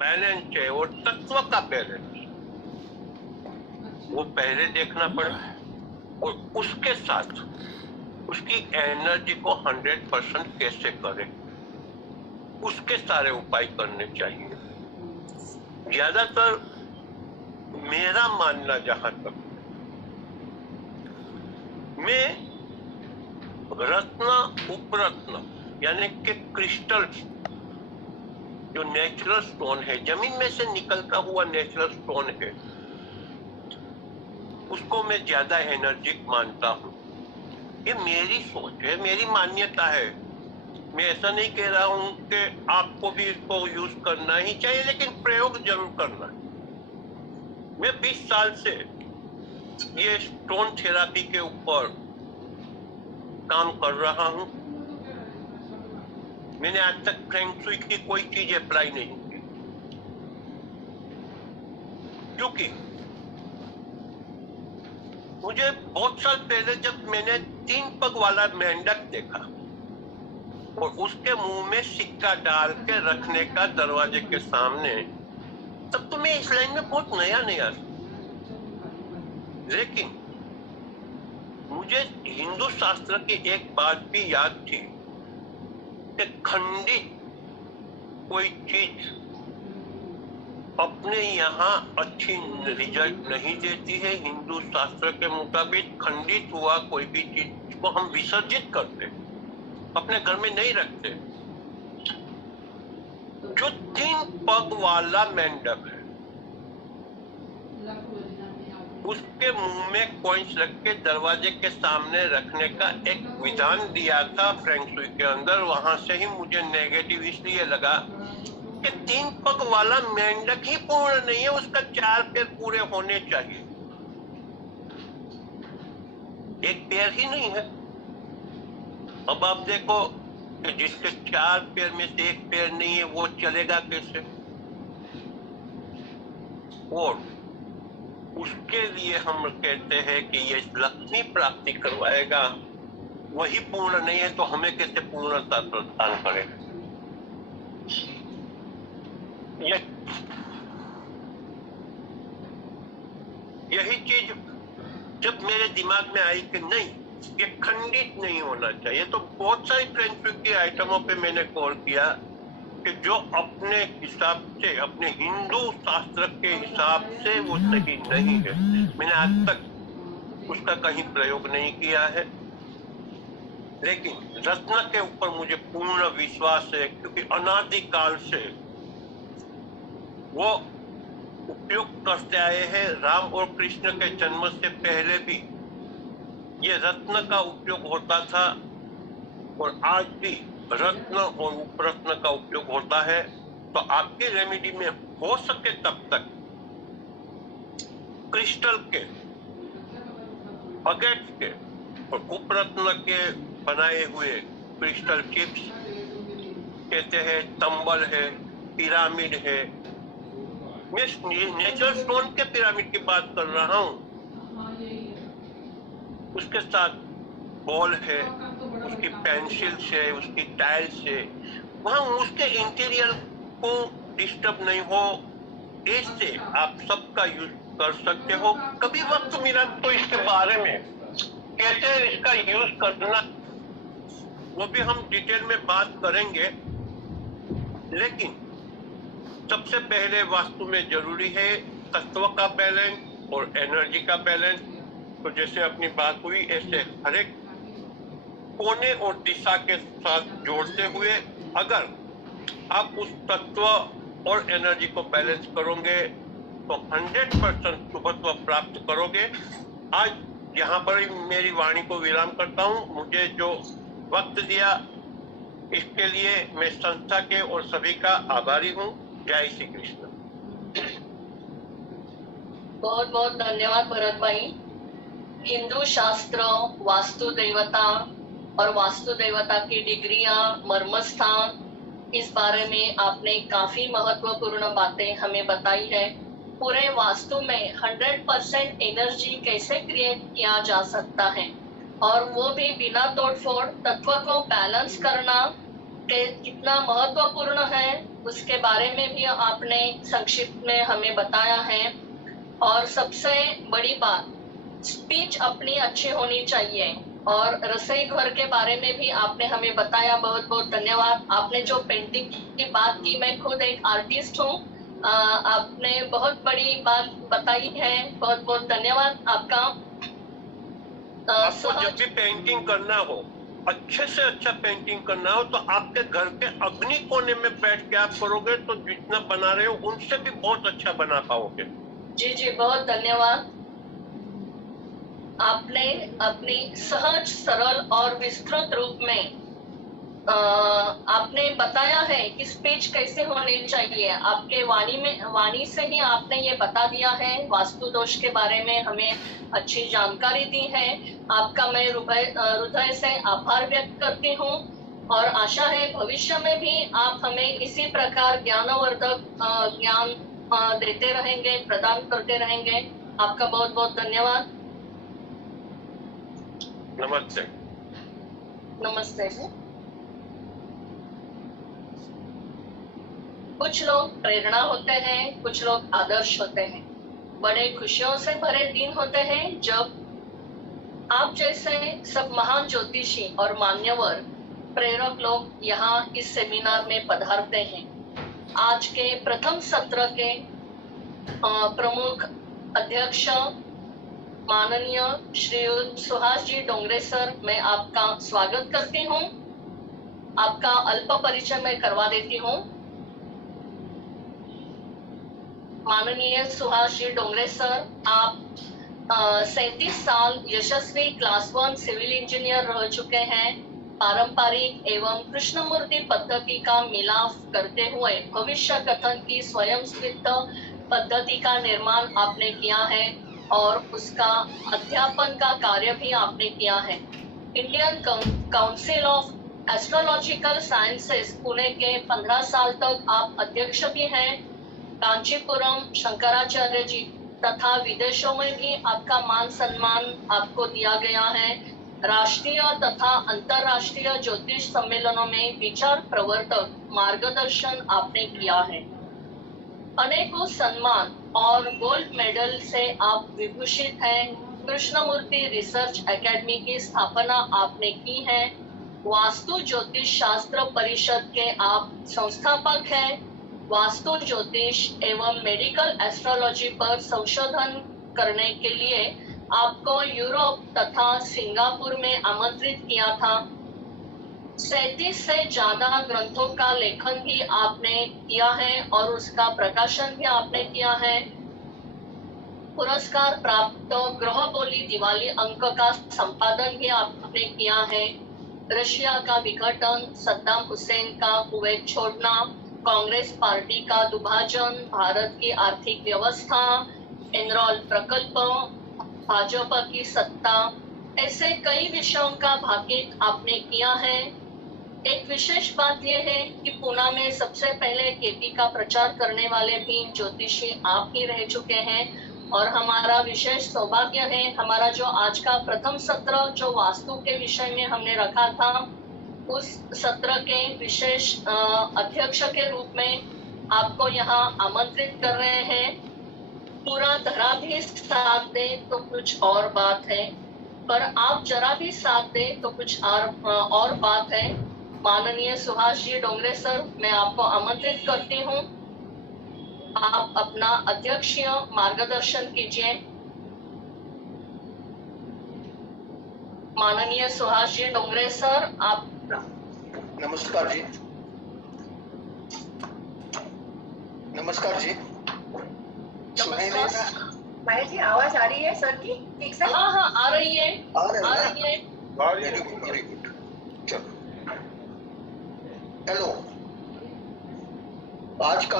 Balance है और तत्व का बैलेंस, वो पहले देखना पड़े और उसके साथ उसकी एनर्जी को 100% कैसे करे, उसके सारे उपाय करने चाहिए। ज्यादातर मेरा मानना जहां तक, मैं रत्न उपरत्न यानी कि क्रिस्टल, जो नेचुरल स्टोन है, जमीन में से निकलता हुआ नेचुरल स्टोन है, उसको मैं ज्यादा एनर्जिक मानता हूँ। ये मेरी सोच है, मेरी मान्यता है। मैं ऐसा नहीं कह रहा हूँ कि आपको भी इसको यूज करना ही चाहिए, लेकिन प्रयोग जरूर करना है। मैं 20 साल से ये स्टोन थेरापी के ऊपर काम कर रहा हूँ। मैंने आज तक फेंग शुई की कोई चीज अप्लाई नहीं की, क्योंकि मुझे बहुत साल पहले जब मैंने 3 पग वाला मेंढक देखा और उसके मुंह में सिक्का डाल के रखने का दरवाजे के सामने, तब तो मैं इस लाइन में बहुत नया था। लेकिन मुझे हिंदू शास्त्र की एक बात भी याद थी कि खंडित कोई चीज अपने यहाँ अच्छी रिजल्ट नहीं देती है। हिंदू शास्त्र के मुताबिक खंडित हुआ कोई भी चीज को हम विसर्जित करते, अपने घर में नहीं रखते। जो 3 पग वाला मेंढक है, उसके मुंह में कॉइंस रख के दरवाजे के सामने रखने का एक विधान दिया था फेंग शुई के अंदर। वहां से ही मुझे नेगेटिव इसलिए लगा कि 3 पग वाला मेंढक ही पूर्ण नहीं है, उसका 4 पैर पूरे होने चाहिए। एक पैर ही नहीं है। अब आप देखो कि जिसके 4 पैर में से एक पैर नहीं है, वो चलेगा कैसे? और उसके लिए हम कहते हैं कि ये लक्ष्मी प्राप्ति करवाएगा, वही पूर्ण नहीं है तो हमें कैसे पूर्णता प्रदान करेगा? यही चीज जब मेरे दिमाग में आई कि नहीं, ये खंडित नहीं होना चाहिए, तो बहुत सारी फेंग शुई की आइटमों पे मैंने गौर किया कि जो अपने हिसाब से, अपने हिंदू शास्त्र के हिसाब से वो सही नहीं है। मैंने आज तक उसका कहीं प्रयोग नहीं किया है, लेकिन रत्न के ऊपर मुझे पूर्ण विश्वास है, क्योंकि अनादिकाल से वो उपयोग करते आए हैं। राम और कृष्ण के जन्म से पहले भी ये रत्न का उपयोग होता था और आज भी रत्न और उपरत्न का उपयोग होता है। तो आपकी रेमेडी में हो सके तब तक क्रिस्टल के, अगेट के और उपरत्न के बनाए हुए क्रिस्टल चिप्स, कहते हैं तंबल है, पिरामिड है। मैं नेचुरल स्टोन के पिरामिड की बात कर रहा हूँ। उसके साथ बॉल है, उसकी पेंसिल से, उसकी टाइल से, वहां उसके इंटीरियर को डिस्टर्ब नहीं हो, ऐसे आप सबका यूज कर सकते हो। कभी वक्त मिला तो इसके बारे में कैसे इसका यूज करना, वो भी हम डिटेल में बात करेंगे। लेकिन सबसे पहले वास्तु में जरूरी है तत्व का बैलेंस और एनर्जी का बैलेंस। तो जैसे अपनी बात हुई, ऐसे हर एक कोने और दिशा के साथ जोड़ते हुए अगर आप उस तत्व और एनर्जी को बैलेंस करोगे तो 100% शुभत्व प्राप्त करोगे। आज यहाँ पर मेरी वाणी को विराम करता हूँ। मुझे जो वक्त दिया इसके लिए मैं संस्था के और सभी का आभारी हूँ। जय श्री कृष्ण। बहुत बहुत धन्यवाद भरत भाई। हिंदू शास्त्र, वास्तु देवता और वास्तु देवता की डिग्रियां, मर्मस्थान, इस बारे में आपने काफी महत्वपूर्ण बातें हमें बताई है। पूरे वास्तु में 100% एनर्जी कैसे क्रिएट किया जा सकता है, और वो भी बिना तोड़फोड़, तत्व को बैलेंस करना कितना महत्वपूर्ण है, उसके बारे में भी आपने संक्षिप्त में हमें बताया है। और सबसे बड़ी बात, स्पीच अपनी अच्छी होनी चाहिए। और रसोई घर के बारे में भी आपने हमें बताया, बहुत बहुत धन्यवाद। आपने जो पेंटिंग की बात की, मैं खुद एक आर्टिस्ट हूँ, आपने बहुत बड़ी बात बताई है, बहुत बहुत धन्यवाद आपका। आपको जब भी पेंटिंग करना हो, अच्छे से अच्छा पेंटिंग करना हो, तो आपके घर के अग्नि कोने में बैठ के आप करोगे तो जितना बना रहे हो उनसे भी बहुत अच्छा बना पाओगे। जी जी, बहुत धन्यवाद। आपने अपनी सहज, सरल और विस्तृत रूप में आपने बताया है कि स्पीच कैसे होनी चाहिए। आपके वाणी से ही आपने ये बता दिया है। वास्तु दोष के बारे में हमें अच्छी जानकारी दी है। आपका मैं हृदय से आभार व्यक्त करती हूँ और आशा है भविष्य में भी आप हमें इसी प्रकार ज्ञानवर्धक ज्ञान देते रहेंगे, प्रदान करते रहेंगे। आपका बहुत बहुत धन्यवाद। नमस्ते। नमस्ते। कुछ लोग प्रेरणा होते हैं, कुछ लोग आदर्श होते हैं। बड़े खुशियों से भरे दिन होते हैं जब आप जैसे सब महान ज्योतिषी और मान्यवर प्रेरक लोग यहाँ इस सेमिनार में पधारते हैं। आज के प्रथम सत्र के प्रमुख अध्यक्ष माननीय श्रीयुत सुहास जी डोंगरे सर, मैं आपका स्वागत करती हूँ। आपका अल्प परिचय मैं करवा देती हूँ। माननीय सुहास जी डोंगरे सर, आप 37 साल यशस्वी क्लास 1 सिविल इंजीनियर रह चुके हैं। पारंपरिक एवं कृष्णमूर्ति पद्धति का मिलाप करते हुए भविष्य कथन की स्वयं स्थित पद्धति का निर्माण आपने किया है और उसका अध्यापन का कार्य भी आपने किया है। Indian council of astrological sciences Pune के 15 साल तक आप अध्यक्ष भी हैं। कांचीपुरम शंकराचार्य जी तथा विदेशों में भी आपका मान सम्मान आपको दिया गया है। राष्ट्रीय तथा अंतरराष्ट्रीय ज्योतिष सम्मेलनों में विचार प्रवर्तक मार्गदर्शन आपने किया है। अनेकों सम्मान और गोल्ड मेडल से आप विभूषित हैं। कृष्णमूर्ति रिसर्च एकेडमी की स्थापना आपने की है। वास्तु ज्योतिष शास्त्र परिषद के आप संस्थापक हैं। वास्तु ज्योतिष एवं मेडिकल एस्ट्रोलॉजी पर संशोधन करने के लिए आपको यूरोप तथा सिंगापुर में आमंत्रित किया था। 37 से ज्यादा ग्रंथों का लेखन भी आपने किया है और उसका प्रकाशन भी आपने किया है। पुरस्कार प्राप्त ग्रह बोली दिवाली अंक का संपादन भी आपने किया है। रशिया का विघटन, सद्दाम हुसैन का कुवैत छोड़ना, कांग्रेस पार्टी का दुभाजन, भारत की आर्थिक व्यवस्था, एनरॉल प्रकल्प, भाजपा की सत्ता, ऐसे कई विषयों का भाकित आपने किया है। एक विशेष बात यह है कि पुणे में सबसे पहले केपी का प्रचार करने वाले भी ज्योतिषी आप ही रह चुके हैं और हमारा विशेष सौभाग्य है। हमारा जो आज का प्रथम सत्र जो वास्तु के विषय में हमने रखा था, उस सत्र के विशेष अध्यक्ष के रूप में आपको यहाँ आमंत्रित कर रहे हैं। पूरा धरा भी साथ दे तो कुछ और बात है, पर आप जरा भी साथ दे तो कुछ और बात है। माननीय सुहास जी डोंगरे सर, मैं आपको आमंत्रित करती हूँ, आप अपना अध्यक्षीय मार्गदर्शन कीजिए। माननीय सुहास जी डोंगरे सर, आप। नमस्कार जी। नमस्कार जी। सुनाई नहीं रहा? माया जी, आवाज आ रही है सर की ठीक से? हाँ हाँ, आ रही है। आ रही है। Very good, very good. चलो, हेलो। आज का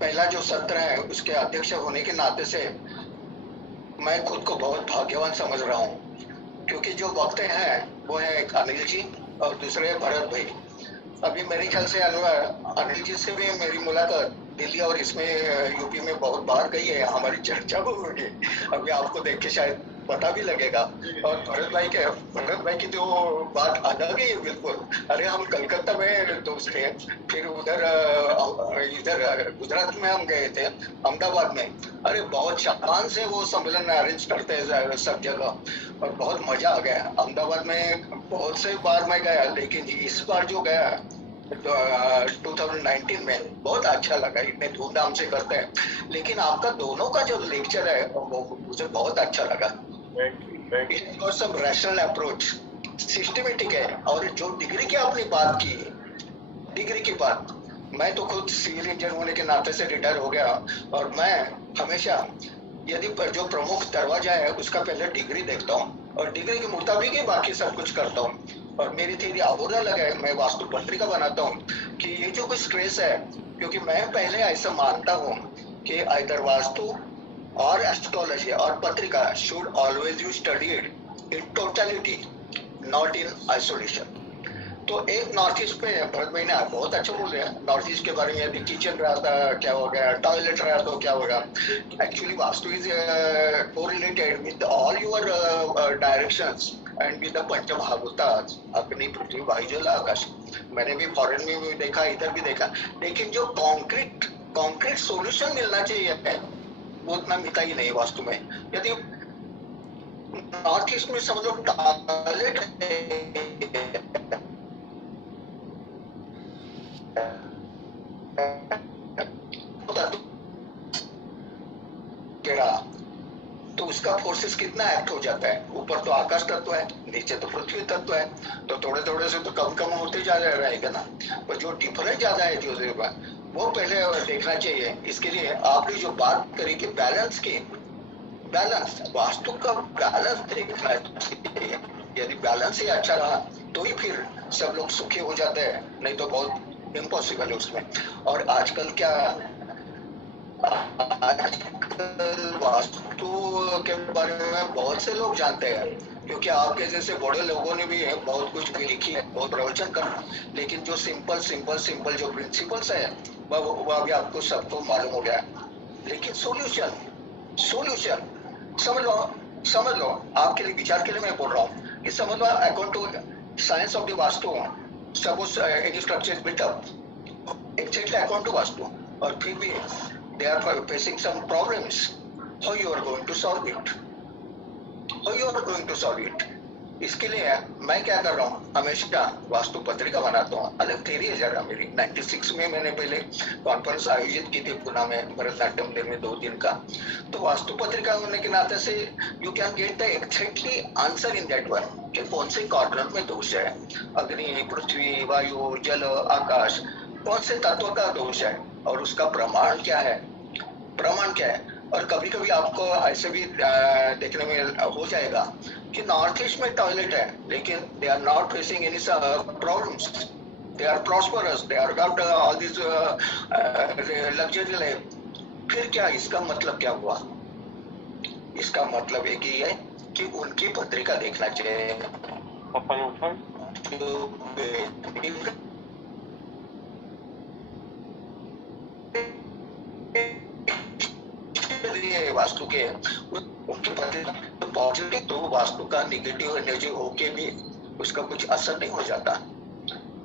पहला जो सत्र है उसके अध्यक्ष होने के नाते से मैं खुद को बहुत भाग्यवान समझ रहा हूँ, क्योंकि जो वक्ता हैं वो है एक अनिल जी और दूसरे भरत भाई। अभी मेरे ख्याल से अनिल जी से भी मेरी मुलाकात दिल्ली और इसमें यूपी में बहुत बार गई है, हमारी चर्चा भी होगी। अभी आपको देख के शायद पता भी लगेगा। और भरत भाई की तो बात अलग ही है बिल्कुल। अरे हम कलकत्ता में दोस्त थे, फिर उधर इधर गुजरात में हम गए थे, अहमदाबाद में। अरे बहुत शान से वो सम्मेलन अरेंज करते हैं सब जगह, और बहुत मजा आ गया। अहमदाबाद में बहुत से बार मैं गया, लेकिन इस बार जो गया 2019 में बहुत अच्छा लगा, इतने धूमधाम से करते हैं। लेकिन आपका दोनों का जो लेक्चर है वो मुझे बहुत अच्छा लगा। सब रैशनल अप्रोच, सिस्टमेटिक है। और जो डिग्री की आपने बात की, डिग्री की बात, मैं तो खुद सिविल इंजीनियर होने के नाते से रिटायर हो गया, और मैं हमेशा यदि जो प्रमुख दरवाजा है उसका पहले डिग्री देखता हूँ, और डिग्री के मुताबिक ही बाकी सब कुछ करता हूँ। और मेरी थ्योरी और अलग है, मैं वास्तु पत्रिका बनाता हूँ कि ये जो कुछ स्ट्रेस है, क्योंकि मैं पहले ऐसा मानता हूँ कि आइदर वास्तु और एस्ट्रोलॉजी और पत्रिका should always be studied in totality, not in isolation. तो एक नॉर्थ ईस्ट में भरत भाई ने बहुत अच्छा बोले हैं नॉर्थ ईस्ट के बारे में। यदि किचन रहा था क्या हो गया, टॉयलेट रहा तो क्या होगा। Actually vastu is correlated with all your directions and with the panchamahabhutas, अग्नि पृथ्वी वायु जल आकाश। मैंने भी फॉरेन में भी देखा, इधर भी देखा। लेकिन जो कॉन्क्रीट सॉल्यूशन मिलना चाहिए वो उतना मिलता ही नहीं वास्तु में। यदि नॉर्थ ईस्ट में समझ लो टॉयलेट तो उसका फोर्सेस कितना एक्ट हो जाता है। ऊपर तो आकाश तत्व है, नीचे तो पृथ्वी तत्व है, तो थोड़े थोड़े से तो कम होते जा रहेगा ना। पर जो डिफरेंस ज्यादा है जो वो पहले देखना चाहिए। इसके लिए आपने जो बात करी कि बैलेंस की, बैलेंस वास्तु का बैलेंस देखना चाहिए। यदि बैलेंस ही अच्छा रहा तो ही फिर सब लोग सुखी हो जाते हैं, नहीं तो बहुत इम्पॉसिबल है उसमें। और आजकल क्या, आजकल वास्तु के बारे में बहुत से लोग जानते हैं, क्योंकि आपके जैसे बड़े लोगों ने भी बहुत कुछ भी लिखी है, बहुत प्रवचन कर। लेकिन जो सिंपल जो प्रिंसिपल्स है वो अभी आपको सबको मालूम हो गया। लेकिन सोल्यूशन समझ लो आपके लिए, विचार के लिए मैं बोल रहा हूँ कि समझ लो according to science of the vastu, suppose any structure is built up exactly according to vastu, और फिर भी they are facing some problems. How you are going to solve it? इसके लिए मैं क्या कर रहा हूँ, हमेशा वास्तु पत्रिका बनाता हूँ। अलग थ्योरी है जरा मेरी। 96 में मैंने पहले कॉन्फ्रेंस आयोजित की थी पुणे में, भरतनाट्यम मंदिर में 2 दिन का। तो वास्तु पत्रिका होने के नाते से you can get the exactly answer in that one कि कौन से क्वाड्रेंट में दोष है, अग्नि पृथ्वी वायु जल आकाश, कौन से तत्व का दोष है और उसका प्रमाण क्या है। और कभी कभी आपको ऐसे भी देखने में हो जाएगा कि नॉर्थ ईस्ट में टॉयलेट है, लेकिन they are not facing any problems, they are prosperous, they are got all this luxury life. फिर क्या, इसका मतलब क्या हुआ? इसका मतलब एक ही है कि उनकी पत्रिका देखना चाहिए। वास्तु के उनके पत्रिका तो पॉजिटिव, तो वास्तु का निगेटिव एनर्जी होके भी उसका कुछ असर नहीं हो जाता।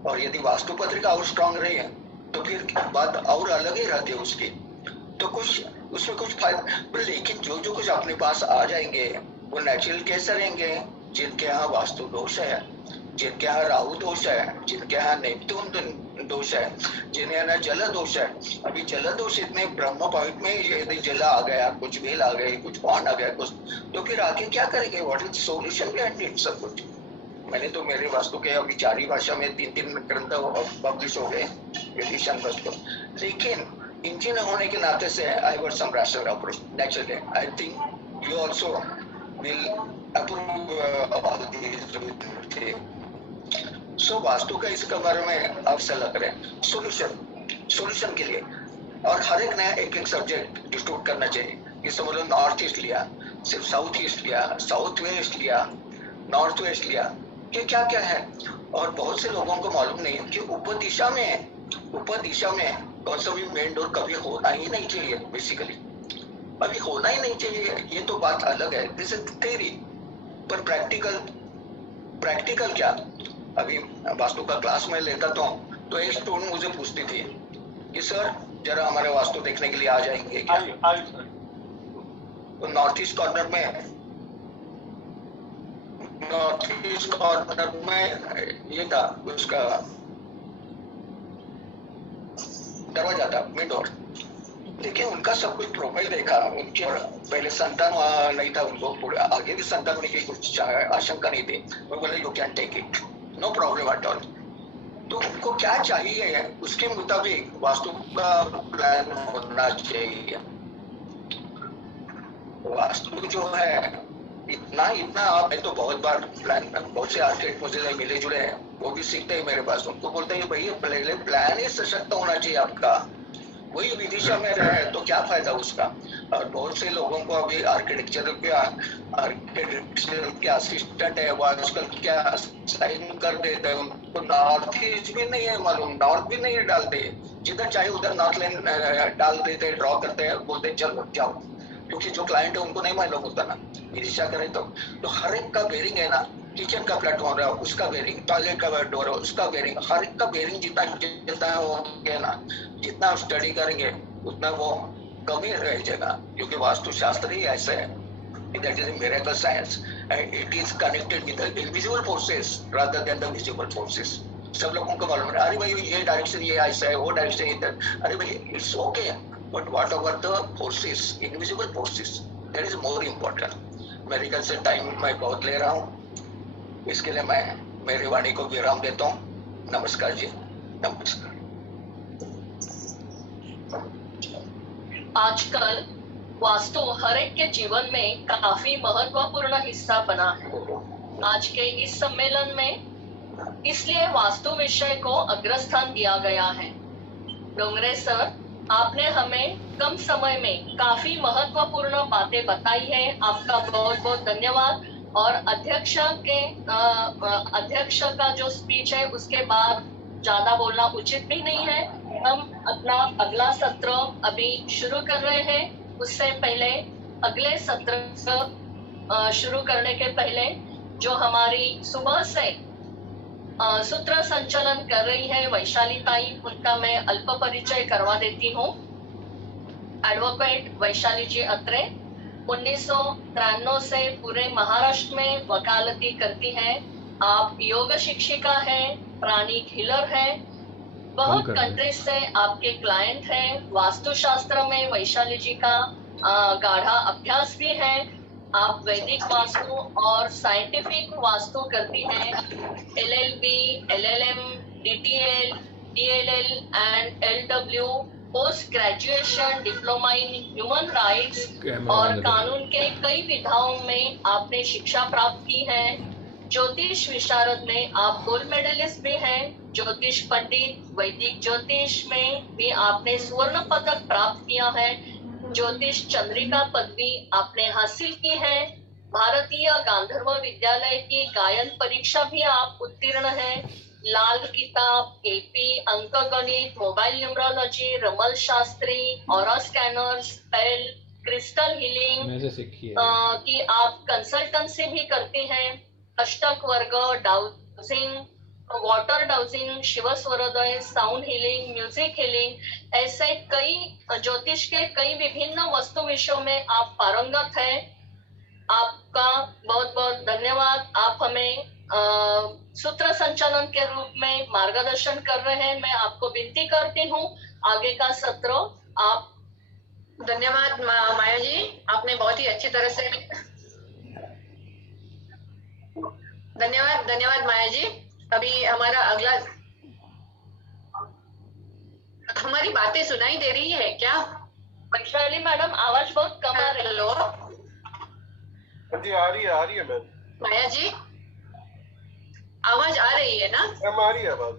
और यदि वास्तु पत्रिका और स्ट्रांग रही है तो फिर बात और अलग ही रहती है उसकी। तो कुछ उसमें कुछ फायदा। लेकिन जो कुछ अपने पास आ जाएंगे वो नेचुरल कैसे रहेंगे? जिनके यहाँ वास्तु दोष है, जिनके यहाँ राहु दोष है, जिनके यहाँ नेपच्यून दोष है, जिन्हें ना जल दोष है। अभी जल दोष इतने ब्रह्म पॉइंट में यदि जल आ गया, कुछ बेल आ गई, कुछ पॉन्ड आ गया कुछ, तो फिर आगे क्या करेंगे? What is solution behind it सब कुछ? मैंने तो मेरे वास्तु के अभी 4 भाषा में 3 ग्रंथ पब्लिश हो गए एडिशन बस। लेकिन इंजीनियर होने के नाते से I want some rational approach naturally. I think you also will approve all this. So vastu का इसके बारे में आप सलाह करें सोल्यूशन के लिए। और हर एक नया एक सब्जेक्ट डिस्ट्रीब्यूट करना चाहिए कि समझ लो नॉर्थ ईस्ट लिया, सिर्फ साउथ ईस्ट लिया, साउथ वेस्ट लिया, नॉर्थ वेस्ट लिया, कि क्या क्या है। और बहुत से लोगों को मालूम नहीं कि ऊपर दिशा में कौन सा भी मेन डोर कभी होना ही नहीं चाहिए बेसिकली। अभी होना ही नहीं चाहिए, ये तो बात अलग है, दिस इज थ्योरी। पर प्रैक्टिकल क्या? अभी वास्तु का क्लास में लेता तो एक स्टूडेंट मुझे पूछती थी कि सर जरा हमारे वास्तु देखने के लिए आ जाएंगे क्या? तो नॉर्थ ईस्ट कॉर्नर में ये था, उसका दरवाजा था, मेन डोर। देखिए उनका सब कुछ प्रोफाइल देखा, उनके पहले संतान नहीं था, उनको पूरे आगे भी संतान होने की कुछ आशंका नहीं थी। वो बोले you can take it, no problem at all. तो उनको क्या चाहिए उसके मुताबिक वास्तु का प्लान होना चाहिए। वास्तु जो है इतना आप, मैं तो बहुत बार प्लान, बहुत से आर्किटेक्ट मुझे मिले जुले हैं, वो भी सीखते हैं मेरे पास। उनको बोलते हैं भैया पहले प्लान ही सशक्त होना चाहिए आपका, वही विदिशा में रहे तो क्या फायदा उसका। और बहुत से लोगों को अभी आर्किटेक्चर के असिस्टेंट है वो आजकल क्या साइन कर देते हैं, उनको नॉर्थ ईस्ट भी नहीं है मालूम, नॉर्थ भी नहीं डालते, जिधर चाहे उधर नॉर्थ लाइन डाल देते, ड्रॉ करते हैं, बोलते चलो जाओ, क्योंकि जो क्लाइंट है उनको नहीं मालूम होता ना विदिशा करें तो हर एक का बेरिंग है ना, किचन का प्लेटफॉर्म है उसका बेरिंग, टॉयलेट का डोर है उसका बेरिंग, हर एक का बेरिंग जितना है वो ना, जितना आप स्टडी करेंगे उतना वो कमी रह जाएगा, क्योंकि वास्तु शास्त्र ही ऐसे है, that is miracle science and it is connected with the invisible forces rather than the visible forces. सब लोगों को मालूम है, अरे भाई ये डायरेक्शन ये ऐसा है, वो डायरेक्शन इधर, अरे भाई it's okay, but what about the forces, invisible forces, that is more important. Medical से टाइम मैं बहुत ले रहा हूँ, इसके लिए मैं मेरी वाणी को विराम देता हूँ। नमस्कार जी, नमस्कार। आजकल वास्तु हर एक के जीवन में काफी महत्वपूर्ण हिस्सा बना है। आज के इस सम्मेलन में इसलिए वास्तु विषय को अग्रस्थान दिया गया है। डोंगरे सर, आपने हमें कम समय में काफी महत्वपूर्ण बातें बताई है, आपका बहुत बहुत धन्यवाद। और अध्यक्ष का जो स्पीच है उसके बाद ज्यादा बोलना उचित भी नहीं है। हम अपना अगला सत्र अभी शुरू कर रहे हैं। उससे पहले अगले सत्र शुरू करने के पहले जो हमारी सुबह से सूत्र संचालन कर रही है वैशाली ताई, उनका मैं अल्प परिचय करवा देती हूँ। एडवोकेट वैशाली जी अत्रे 1993 से पूरे महाराष्ट्र में वकालती करती हैं। आप योग शिक्षिका हैं, प्राणिक हीलर हैं, बहुत कंट्रीज से आपके क्लाइंट हैं। वास्तुशास्त्र में वैशाली जी का गाढ़ा अभ्यास भी है। आप वैदिक वास्तु और साइंटिफिक वास्तु करती हैं। LLB, LLM, DTL, DLL and LW, post graduation diploma in human rights और कानून के कई विधाओं में आपने शिक्षा प्राप्त की है। ज्योतिष विशारद में आप गोल्ड मेडलिस्ट भी हैं। ज्योतिष पंडित, वैदिक ज्योतिष में भी आपने स्वर्ण पदक प्राप्त किया है। ज्योतिष चंद्रिका पदवी आपने हासिल की है। भारतीय गांधर्व विद्यालय की गायन परीक्षा भी आप उत्तीर्ण हैं। लाल किताब, KP, अंकगणित, मोबाइल न्यूमरोलॉजी, रमल शास्त्री, aura scanner, spell, crystal healing की आप कंसल्टेंसी भी करती हैं। अष्टक वर्ग, डाउजिंग, वाटर डाउजिंग, शिव स्वरोदय, साउंड हीलिंग, म्यूजिक हीलिंग, ऐसे कई ज्योतिष के कई विभिन्न वस्तु विषयों में आप पारंगत हैं। आपका बहुत बहुत धन्यवाद। आप हमें सूत्र संचालन के रूप में मार्गदर्शन कर रहे हैं। मैं आपको विनती करती हूँ आगे का सत्र आप। धन्यवाद माया जी, आपने बहुत ही अच्छी तरह से धन्यवाद माया जी। अभी हमारा अगला, हमारी बातें सुनाई दे रही है क्या? वैशाली मैडम, आवाज बहुत कम आ रही है। हेलो जी, आ रही है मैम। माया जी, आवाज आ रही है ना? आ रही है आवाज।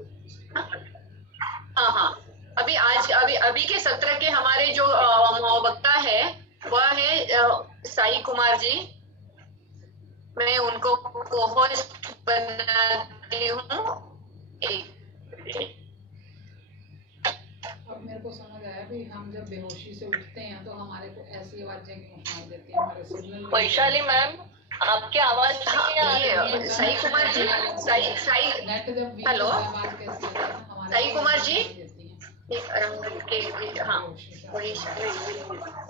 हाँ, अभी के सत्र के हमारे जो वक्ता है वह है साई कुमार जी। मैं उनको को-होस्ट बनाती हूँ। अब मेरे को समझ आया भी हम जब बेहोशी से उठते हैं तो हमारे को ऐसा वैशाली मैम, आपकी आवाज नहीं आ रही है। ये साई कुमार जी, साई हेलो साई कुमार जी, रंग के हाँ वही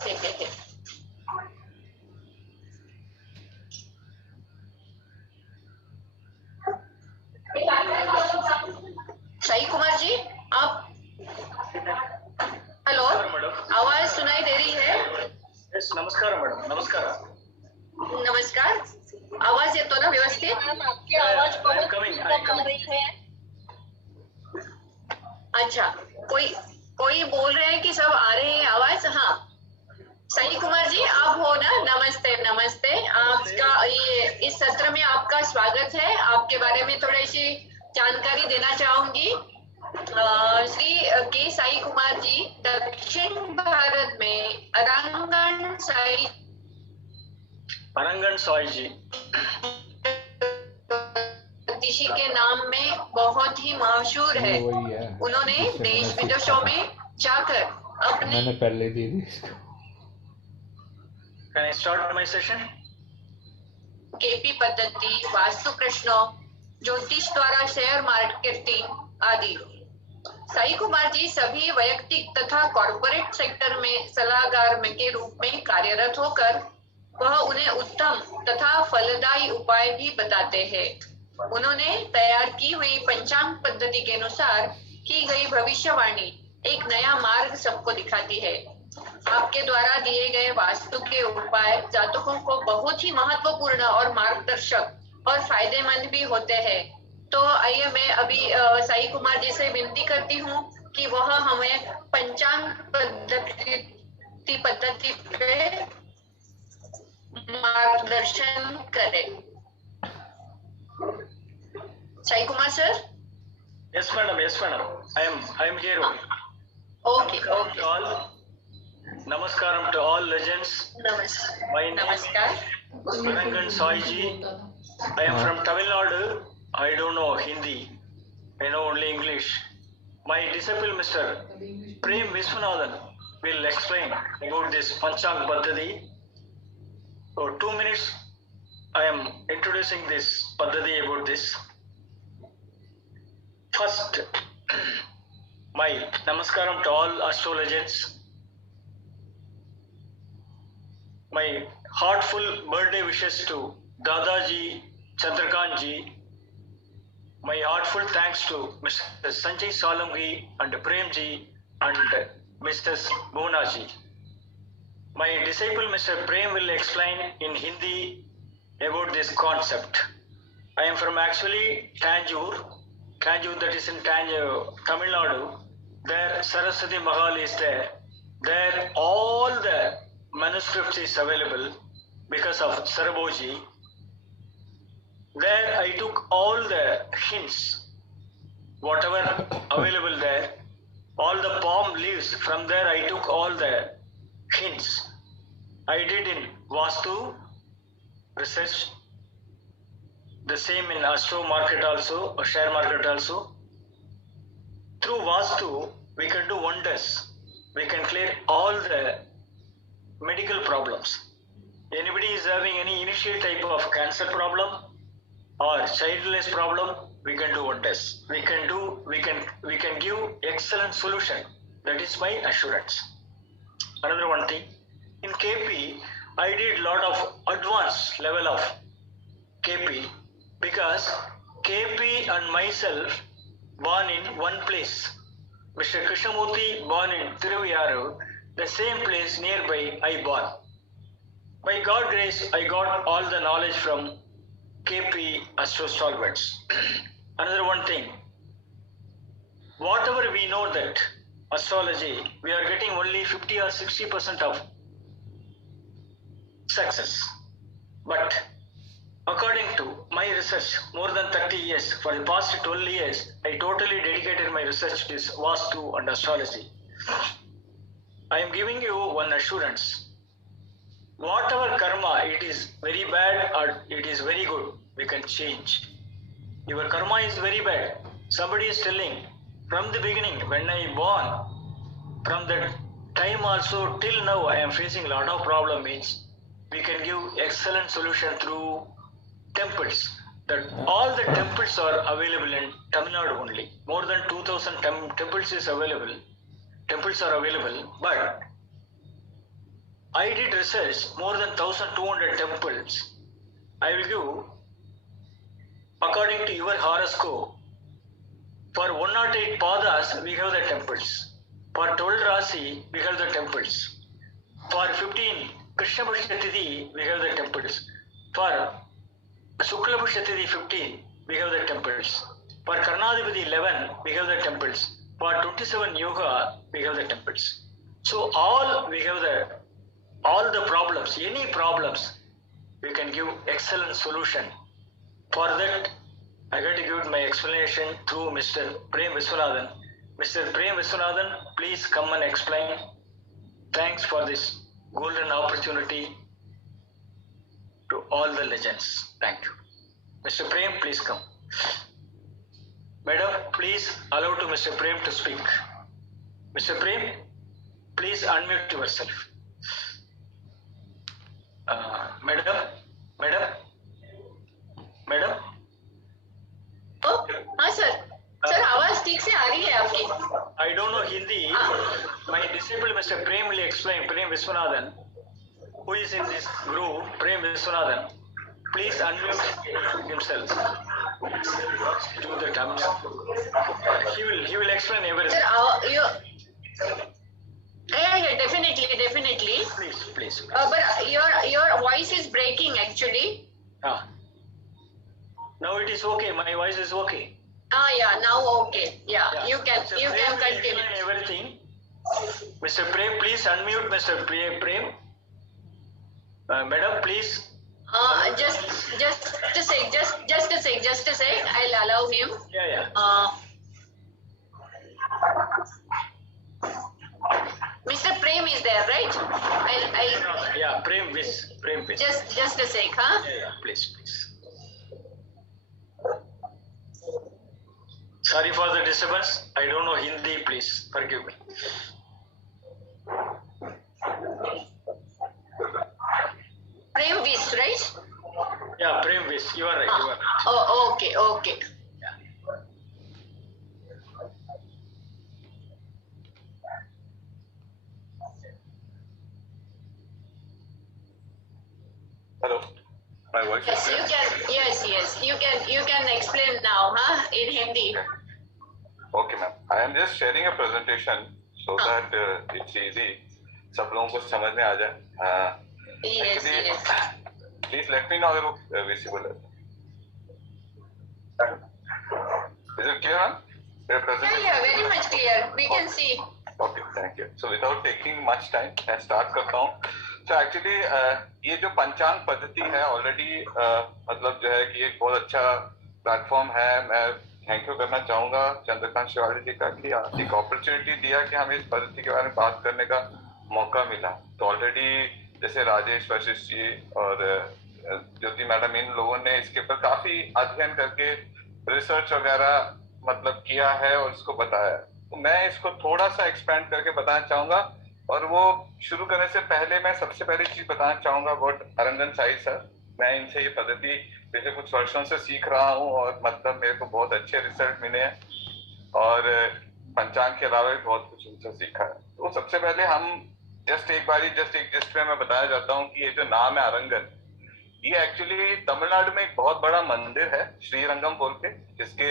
ठीक है। साई कुमार जी, आप हेलो, आवाज सुनाई दे रही है? यस, नमस्कार मॅडम. नमस्कार. नमस्कार, आवाज येतो ना व्यवस्थित? मैम, आपकी आवाज बहुत coming, कम आ रही है। अच्छा, कोई बोल रहे हैं कि सब आ रहे हैं आवाज? हाँ, साई कुमार जी आप हो ना? नमस्ते नमस्ते, आपका ये इस सत्र में आपका स्वागत है। आपके बारे में थोड़ी सी जानकारी देना चाहूंगी। श्री के साई कुमार जी दक्षिण भारत में अरंगन साई जी ज्योतिषी के नाम में बहुत ही मशहूर है। उन्होंने देश विदेशों में जाकर अपने मैंने पहले दी थी इसको। Can I start my session? KP पद्धति, वास्तु प्रश्नों, ज्योतिष द्वारा शेयर मार्केटिंग आदि। साई कुमार जी सभी वैयक्तिक तथा कॉर्पोरेट सेक्टर में सलाहकार के रूप में कार्यरत होकर वह उन्हें उत्तम तथा फलदायी उपाय भी बताते हैं। उन्होंने तैयार की हुई पंचांग पद्धति के अनुसार की गई भविष्यवाणी एक नया मार्ग सबको दिखाती है। आपके द्वारा दिए गए वास्तु के उपाय जातकों को बहुत ही महत्वपूर्ण और मार्गदर्शक और फायदेमंद भी होते हैं। तो आइए मैं अभी साई कुमार जी से विनती करती हूँ कि वह हमें पंचांग पद्धति पे मार्गदर्शन करे। Sai Kumar sir? Yes, madam. Yes, madam. I am here. Okay. All namaskaram to all legends. My name नमस्कार। is Arangan Sai ji. I am from Tamil Nadu. I don't know Hindi. I know only English. My disciple Mr. Prem Viswanathan will explain about this Panchang Paddhati. For 2 minutes, I am introducing this Paddhati about this. First, my namaskaram to all astrologers. My heartful birthday wishes to Dadaji Chandrakant ji. My heartful thanks to Mr. Sanjay Salamgi and Prem ji and Mrs. Bhuna ji. My disciple Mr. Prem will explain in Hindi about this concept. I am from actually Tanjore that is in Tamil Nadu. There Saraswati Mahal is there. There all the manuscripts is available because of Saraboji. There I took all the hints, whatever available there, all the palm leaves, from there I took all the hints. I did in Vastu research, the same in Astro market also, or share market also. Through Vastu, we can do wonders. We can clear all the medical problems. Anybody is having any initial type of cancer problem or childless problem, we can do wonders. We can give excellent solution. That is my assurance. Another one thing, in KP, I did lot of advanced level of KP because KP and myself born in one place. Mr. Krishnamurti born in Thiruviyaru, the same place nearby I born. By God grace, I got all the knowledge from KP Astro Stalwarts. Another one thing, whatever we know that astrology, we are getting only 50 or 60% of success. But according to my research, more than 30 years, for the past 12 years, I totally dedicated my research to this Vastu and astrology. I am giving you one assurance. Whatever karma, it is very bad or it is very good, we can change. Your karma is very bad. Somebody is telling, from the beginning, when I born, from the time also till now I am facing a lot of problem means we can give excellent solution through temples. That all the temples are available in Tamil Nadu only. More than 2000 temples is available. Temples are available, but I did research more than 1200 temples. I will give according to your horoscope. For 108 padas we have the temples. For 12 rasi we have the temples. For 15 Krishna Bhashya Tithi we have the temples. For Shukla Bhashya Tithi 15 we have the temples. For Karnadipati 11 we have the temples. For 27 Yoga we have the temples. So all we have all the problems, any problems, we can give excellent solution. For that, I got to give my explanation through Mr. Prem Viswanathan. Mr. Prem Viswanathan, please come and explain. Thanks for this golden opportunity to all the legends. Thank you. Mr. Prem, please come. Madam, please allow to Mr. Prem to speak. Mr. Prem, please unmute yourself. Madam हाँ sir आवाज ठीक से आ रही है आपकी? I don't know Hindi. My disabled Mr. Prem will explain. Prem Viswanathan, who is in this group, Prem Viswanathan, please unmute himself. Do the terms. He will explain everything. Sir, yeah, definitely. Please. But your voice is breaking actually. Now it is okay. My voice is okay. Yeah, now okay. Yeah. You can continue. Everything. Mr. Prem, please unmute Mr. Prem. Madam, please. Just a sec. I'll allow him. Yeah. Mr. Prem is there, right? I'll Yeah, Prem Vis. just a sec, huh? Yeah, please. Sorry for the disturbance. I don't know Hindi, please forgive me. Prem Vis, right? Yeah, Prem Vis. You are right. Oh, okay. Hello, my voice is clear? Yes. You can explain now, huh? In Hindi. Okay, ma'am. I am just sharing a presentation so that it's easy. सब लोगों को समझ में आ जाए. Yes. Please let me know अगर वो visible है. Is it clear, ma'am? Your presentation? Yeah, very much clear. We can see. Okay, thank you. So without taking much time, मैं start करता हूँ. So actually ये जो पंचांग पद्धति है ऑलरेडी मतलब जो है कि एक बहुत अच्छा प्लेटफॉर्म है. मैं थैंक यू करना चाहूँगा चंद्रकांत शिवाली जी का कि एक अपॉर्चुनिटी दिया कि हमें इस पद्धति के बारे में बात करने का मौका मिला. तो ऑलरेडी जैसे राजेश वशिष्ठ जी और ज्योति मैडम इन लोगों ने इसके ऊपर काफी अध्ययन करके रिसर्च वगैरह मतलब किया है और इसको बताया. तो मैं इसको थोड़ा सा एक्सपेंड करके बताना चाहूंगा. और वो शुरू करने से पहले मैं सबसे पहली चीज बताना चाहूंगा अबाउट अरंजन साई सर. मैं इनसे ये पद्धति पिछले कुछ वर्षों से सीख रहा हूँ और मतलब मेरे को बहुत अच्छे रिजल्ट मिले हैं और पंचांग के अलावा भी बहुत कुछ उनसे सीखा है. तो सबसे पहले हम जस्ट मैं बताया जाता हूँ कि ये जो नाम है अरंगन, ये एक्चुअली तमिलनाडु में एक बहुत बड़ा मंदिर है श्रीरंगम बोल के, जिसके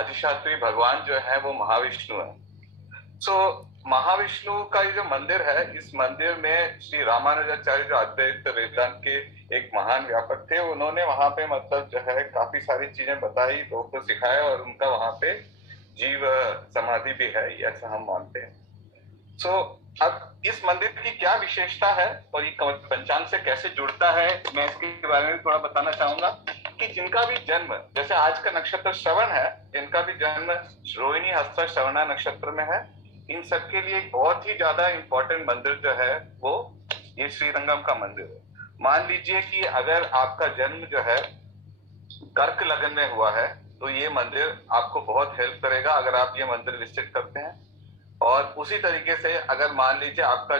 अधिष्ठात्री भगवान जो है वो महाविष्णु है. सो महाविष्णु का ये जो मंदिर है, इस मंदिर में श्री रामानुजाचार्य जो अद्वैत वेदांत के एक महान व्यापक थे, उन्होंने वहां पे मतलब जो है काफी सारी चीजें बताई, लोगों को सिखाया और उनका वहां पे जीव समाधि भी है, ऐसा हम मानते हैं. सो अब इस मंदिर की क्या विशेषता है और ये पंचांग से कैसे जुड़ता है, मैं इसके बारे में थोड़ा बताना चाहूंगा. कि जिनका भी जन्म जैसे आज का नक्षत्र श्रवण है, जिनका भी जन्म रोहिणी हस्ता श्रवणा नक्षत्र में है, इन सबके लिए एक बहुत ही ज्यादा इंपॉर्टेंट मंदिर जो है वो ये श्रीरंगम का मंदिर है. मान लीजिए कि अगर आपका जन्म जो है कर्क लगन में हुआ है तो ये मंदिर आपको बहुत हेल्प करेगा अगर आप ये मंदिर विजिट करते हैं. और उसी तरीके से अगर मान लीजिए आपका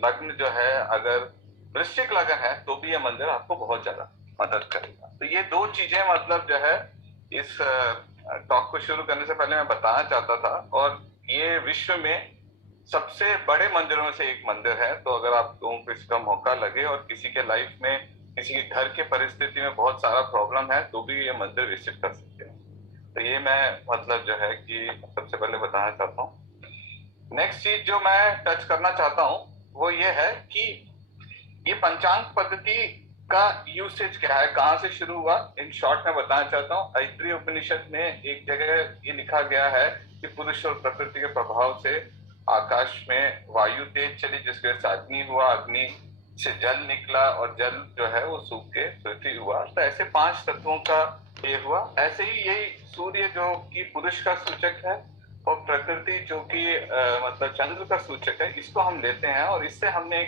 लग्न जो है अगर वृश्चिक लग्न है तो भी ये मंदिर आपको बहुत ज्यादा मदद करेगा। तो ये दो चीजें मतलब जो है इस टॉक को शुरू करने से पहले मैं बताना चाहता था। और ये विश्व में सबसे बड़े मंदिरों में से एक मंदिर है। तो अगर आप लोगों को इसका मौका लगे और किसी के लाइफ में किसी के घर के परिस्थिति में बहुत सारा प्रॉब्लम है तो भी ये मंदिर विजिट कर सकते हैं। तो ये मैं मतलब जो है कि सबसे पहले बताना चाहता हूँ। नेक्स्ट चीज जो मैं टच करना चाहता हूँ वो ये है कि ये पंचांग पद्धति का यूसेज क्या है, कहाँ से शुरू हुआ, इन शॉर्ट में बताना चाहता हूँ। ऐत्रेय उपनिषद में एक जगह ये लिखा गया है कि पुरुष और प्रकृति के प्रभाव से आकाश में वायु तेज चली जिसके वजह से अग्नि हुआ, अग्नि से जल निकला और जल जो है वो सूख के पृथ्वी हुआ। तो ऐसे 5 तत्वों का ये हुआ। ऐसे ही यही सूर्य जो कि पुरुष का सूचक है और प्रकृति जो कि मतलब चंद्र का सूचक है, इसको हम लेते हैं और इससे हमने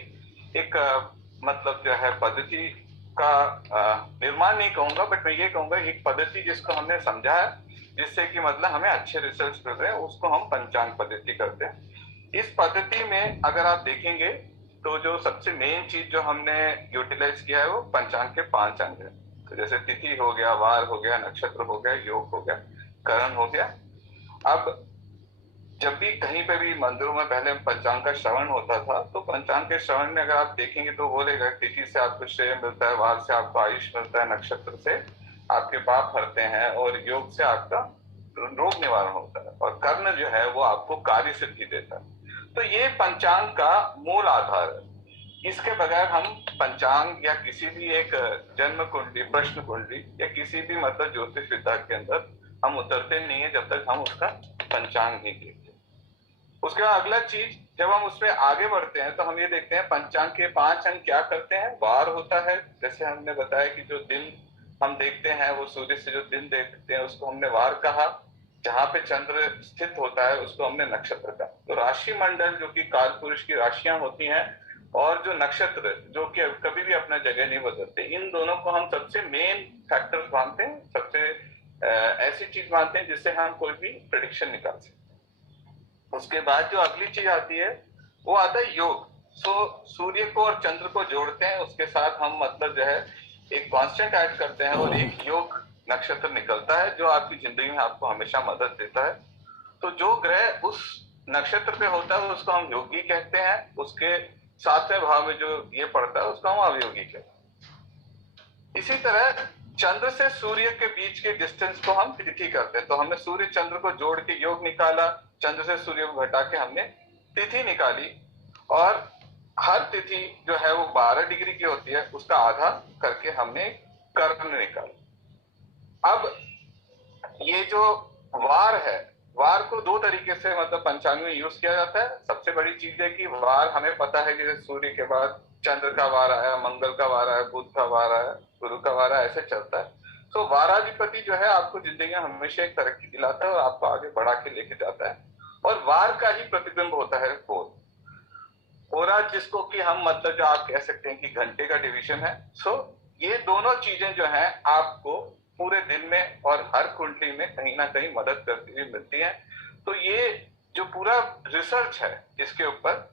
एक मतलब जो है पद्धति का निर्माण नहीं कहूंगा बट मैं ये कहूंगा एक पद्धति जिसको हमने समझा है जिससे कि मतलब हमें अच्छे रिजल्ट्स मिल रहे हैं, उसको हम पंचांग पद्धति करते हैं। इस पद्धति में अगर आप देखेंगे तो जो सबसे मेन चीज जो हमने यूटिलाइज किया है वो पंचांग के 5 अंग है। तो जैसे तिथि हो गया, वार हो गया, नक्षत्र हो गया, योग हो गया, करण हो गया। अब जब भी कहीं पे भी मंदिरों में पहले पंचांग का श्रवण होता था तो पंचांग के श्रवण में अगर आप देखेंगे तो बोलेगा तिथि से आपको श्रेय मिलता है, वार से आपको आयुष मिलता है, नक्षत्र से आपके पाप हरते हैं और योग से आपका रोग निवारण होता है और कर्ण जो है वो आपको कार्य सिद्धि देता है। तो ये पंचांग का मूल आधार है। इसके बगैर हम पंचांग या किसी भी एक जन्म कुंडली, प्रश्न कुंडली या किसी भी मतलब ज्योतिष विद्या के अंदर हम उतरते नहीं है जब तक हम उसका पंचांग नहीं देखते। उसके बाद अगला चीज जब हम उसमें आगे बढ़ते हैं तो हम ये देखते हैं पंचांग के 5 अंग क्या करते हैं। वार होता है, जैसे हमने बताया कि जो दिन हम देखते हैं वो सूर्य से जो दिन देखते हैं उसको हमने वार कहा। जहां पे चंद्र स्थित होता है उसको हमने नक्षत्र कहा। तो राशि मंडल जो कि काल पुरुष की राशियां होती हैं और जो नक्षत्र जो कि कभी भी अपना जगह नहीं बदलते, इन दोनों को हम सबसे मेन फैक्टर्स मानते हैं, सबसे ऐसी चीज मानते हैं जिससे हम कोई भी प्रेडिक्शन निकाल सकते हैं। उसके बाद जो अगली चीज आती है वो आता है योग। सूर्य को और चंद्र को जोड़ते हैं, उसके साथ हम मतलब जो है एक कांस्टेंट ऐड करते हैं और एक योग नक्षत्र निकलता है जो आपकी जिंदगी में आपको हमेशा मदद देता है। तो जो ग्रह उस नक्षत्र पे होता है उसको हम योगी कहते हैं, उसके 7वें भाव में जो ये पड़ता है उसको हम अवयोगी कहते हैं। इसी तरह चंद्र से सूर्य के बीच के डिस्टेंस को हम तिथि करते हैं। तो हमने सूर्य चंद्र को जोड़ के योग निकाला, चंद्र से सूर्य को घटा के हमने तिथि निकाली और हर तिथि जो है वो 12 डिग्री की होती है, उसका आधा करके हमने कर्ण निकाला। अब ये जो वार है, वार को 2 तरीके से मतलब पंचांग में यूज किया जाता है। सबसे बड़ी चीज है कि वार हमें पता है कि सूर्य के बाद चंद्र का वार आया, मंगल का वार आया, बुध का वार आया, गुरु का वार आया, ऐसे चलता है। तो वाराधिपति जो है आपको जिंदगी में हमेशा एक तरक्की दिलाता है और आपको आगे बढ़ा के लेके जाता है और वार का ही प्रतिबिंब होता है ओरा, जिसको कि हम मतलब जो आप कह सकते हैं कि घंटे का डिवीजन है। सो ये दोनों चीजें जो हैं आपको पूरे दिन में और हर कुंडली में कहीं ना कहीं मदद करती हुई मिलती है। तो ये जो पूरा रिसर्च है इसके ऊपर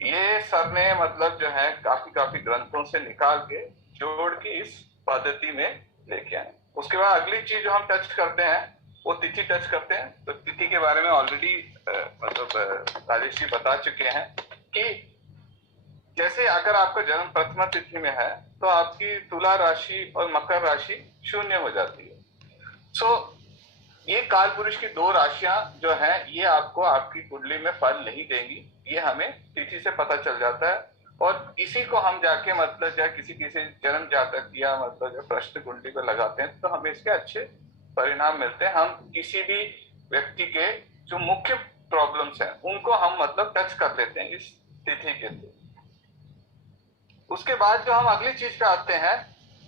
ये सर ने मतलब जो है काफी ग्रंथों से निकाल के जोड़ के इस पद्धति में लेके आए। उसके बाद अगली चीज जो हम टच करते हैं वो तिथि टच करते हैं। तो तिथि के बारे में ऑलरेडी मतलब राजेश जी बता चुके हैं कि जैसे अगर आपका जन्म प्रथमा तिथि में है तो आपकी तुला राशि और मकर राशि 0 हो जाती है। सो ये काल पुरुष की 2 राशियां जो हैं ये आपको आपकी कुंडली में फल नहीं देंगी, ये हमें तिथि से पता चल जाता है और इसी को हम जाके मतलब या किसी जन्म जातक या मतलब जो प्रश्न कुंडली पे लगाते हैं तो हमें इसके अच्छे परिणाम मिलते हैं। हम किसी भी व्यक्ति के जो मुख्य प्रॉब्लम्स हैं उनको हम मतलब टच कर लेते हैं इस तिथि के थ्रू। उसके बाद जो हम अगली चीज पे आते हैं,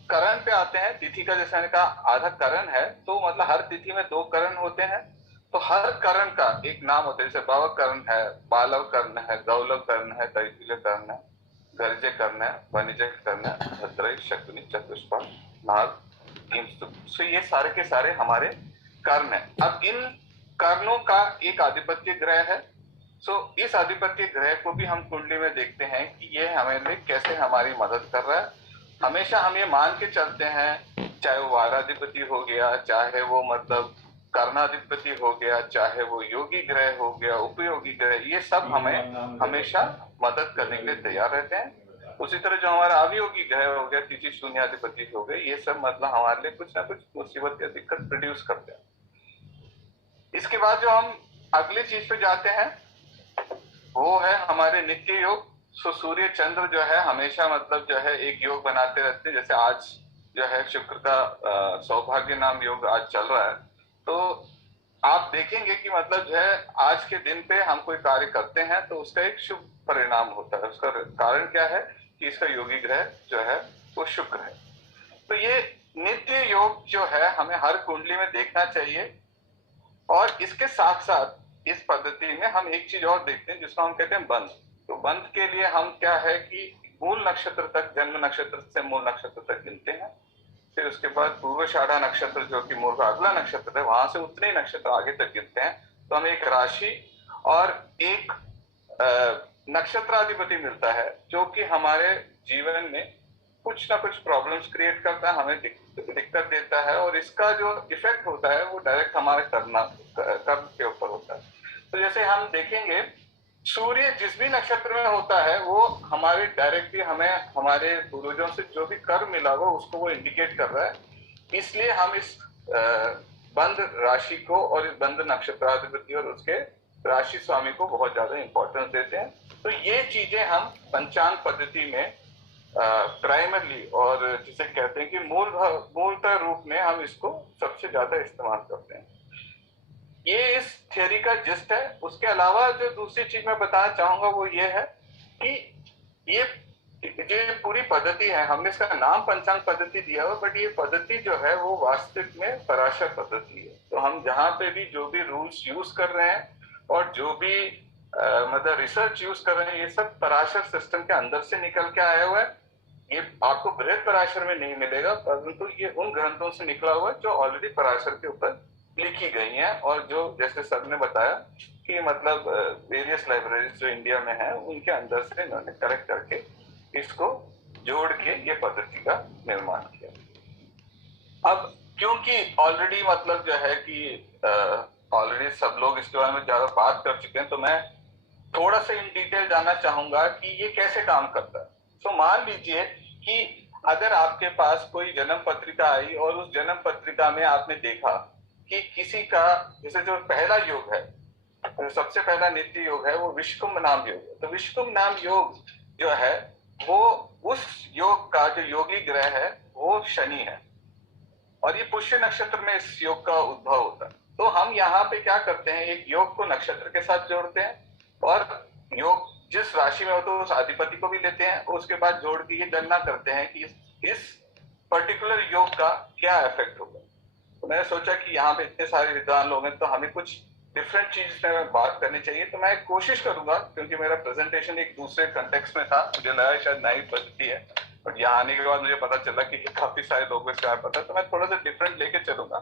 करण पे आते हैं। तिथि का जैसे मैंने कहा आधा करण है, तो मतलब हर तिथि में 2 करण होते हैं। तो हर करण का एक नाम होता है, जैसे बावक कर्ण है, बालव कर्ण है, गौलव कर्ण है, तैतुल्य कर्ण है, गर्जे कर्ण है, वनिजय कर्ण है, भद्रई, शकुनी, चतुष्पद, नाग, सो ये सारे के सारे हमारे कर्ण है। अब इन कर्णों का एक आधिपत्य ग्रह है इस अधिपत्य ग्रह को भी हम कुंडली में देखते हैं कि ये हमें लिए कैसे हमारी मदद कर रहा है। हमेशा हम ये मान के चलते हैं, चाहे वो वाराधिपति हो गया, चाहे वो मतलब कर्णाधिपति हो गया, चाहे वो योगी ग्रह हो गया, उपयोगी ग्रह, ये सब हमें हमेशा मदद करने के लिए तैयार रहते हैं। उसी तरह जो हमारा अवियोगी ग्रह हो गया, तिथि शून्याधिपति हो गए, ये सब मतलब हमारे लिए कुछ ना कुछ मुसीबत या दिक्कत प्रोड्यूस करते हैं। इसके बाद जो हम अगली चीज पे जाते हैं वो है हमारे नित्य योग। सूर्य चंद्र जो है हमेशा मतलब जो है एक योग बनाते रहते हैं। जैसे आज जो है शुक्र का सौभाग्य नाम योग आज चल रहा है, तो आप देखेंगे कि मतलब जो है आज के दिन पे हम कोई कार्य करते हैं तो उसका एक शुभ परिणाम होता है। उसका कारण क्या है कि इसका योगी ग्रह जो है वो शुक्र है। तो ये नित्य योग जो है हमें हर कुंडली में देखना चाहिए। और इसके साथ साथ इस पद्धति में हम एक चीज और देखते हैं जिसको हम कहते हैं बंध। तो बंध के लिए हम क्या है कि मूल नक्षत्र तक, जन्म नक्षत्र से मूल नक्षत्र तक गिनते हैं। फिर उसके बाद पूर्वाषाढ़ा नक्षत्र जो कि मूल का अगला नक्षत्र है, वहां से उतने नक्षत्र आगे तक गिनते हैं। तो हमें एक राशि और एक नक्षत्राधिपति मिलता है जो कि हमारे जीवन में कुछ ना कुछ प्रॉब्लम्स क्रिएट करता है, हमें दिक्कत देता है, और इसका जो इफेक्ट होता है वो डायरेक्ट हमारे कर्म के ऊपर होता है। तो जैसे हम देखेंगे सूर्य जिस भी नक्षत्र में होता है वो हमारे डायरेक्टली हमें हमारे पूर्वजों से जो भी कर्म मिला हुआ उसको वो इंडिकेट कर रहा है। इसलिए हम इस बंध राशि को और इस बंध नक्षत्राधिपति और उसके राशि स्वामी को बहुत ज्यादा इंपॉर्टेंस देते हैं। तो ये चीजें हम पंचांग पद्धति में प्राइमरली और जिसे कहते हैं कि मूलतः रूप में हम इसको सबसे ज्यादा इस्तेमाल करते हैं। ये इस थियरी का जिस्ट है। उसके अलावा जो दूसरी चीज मैं बताना चाहूंगा वो ये है कि ये पूरी पद्धति है, हमने इसका नाम पंचांग पद्धति दिया हुआ, बट ये पद्धति जो है वो वास्तविक में पराशर पद्धति है। तो हम जहाँ पे भी जो भी रूल्स यूज कर रहे हैं और जो भी मतलब रिसर्च यूज कर रहे हैं, ये सब पराशर सिस्टम के अंदर से निकल के आया हुआ है। ये आपको बृहद पराशर में नहीं मिलेगा, परंतु ये उन ग्रंथों से निकला हुआ है जो ऑलरेडी पराशर के ऊपर लिखी गई हैं, और जो जैसे सर ने बताया कि मतलब वेरियस लाइब्रेरीज जो इंडिया में है उनके अंदर से इन्होंने करेक्ट करके इसको जोड़ के ये पद्धति का निर्माण किया। अब क्योंकि ऑलरेडी मतलब जो है कि ऑलरेडी सब लोग इसके बारे में ज्यादा बात कर चुके हैं, तो मैं थोड़ा सा इन डिटेल जानना चाहूंगा कि ये कैसे काम करता है। तो मान लीजिए कि अगर आपके पास कोई जन्म पत्रिका आई और उस जन्म पत्रिका में आपने देखा कि किसी का जैसे जो पहला योग है, तो सबसे पहला नित्य योग है वो विश्वकुंभ नाम योग है। तो विश्वकुंभ नाम योग जो है वो उस योग का जो योगी ग्रह है वो शनि है, और ये पुष्य नक्षत्र में इस योग का उद्भव होता है। तो हम यहाँ पे क्या करते हैं, एक योग को नक्षत्र के साथ जोड़ते हैं और योग जिस राशि में हो तो उस अधिपति को भी लेते हैं, उसके बाद जोड़ के ये गणना करते हैं कि इस पर्टिकुलर योग का क्या इफेक्ट होगा। तो मैंने सोचा कि यहाँ पे इतने सारे विद्वान लोग हैं तो हमें कुछ डिफरेंट चीज में बात करनी चाहिए। तो मैं कोशिश करूंगा, क्योंकि मेरा प्रेजेंटेशन एक दूसरे कंटेक्स्ट में था, मुझे लगा शायद नई पद्धति है, और यहाँ आने के बाद मुझे पता चला कि काफी सारे लोगों को इसका पता है, तो मैं थोड़ा सा डिफरेंट लेके चलूंगा।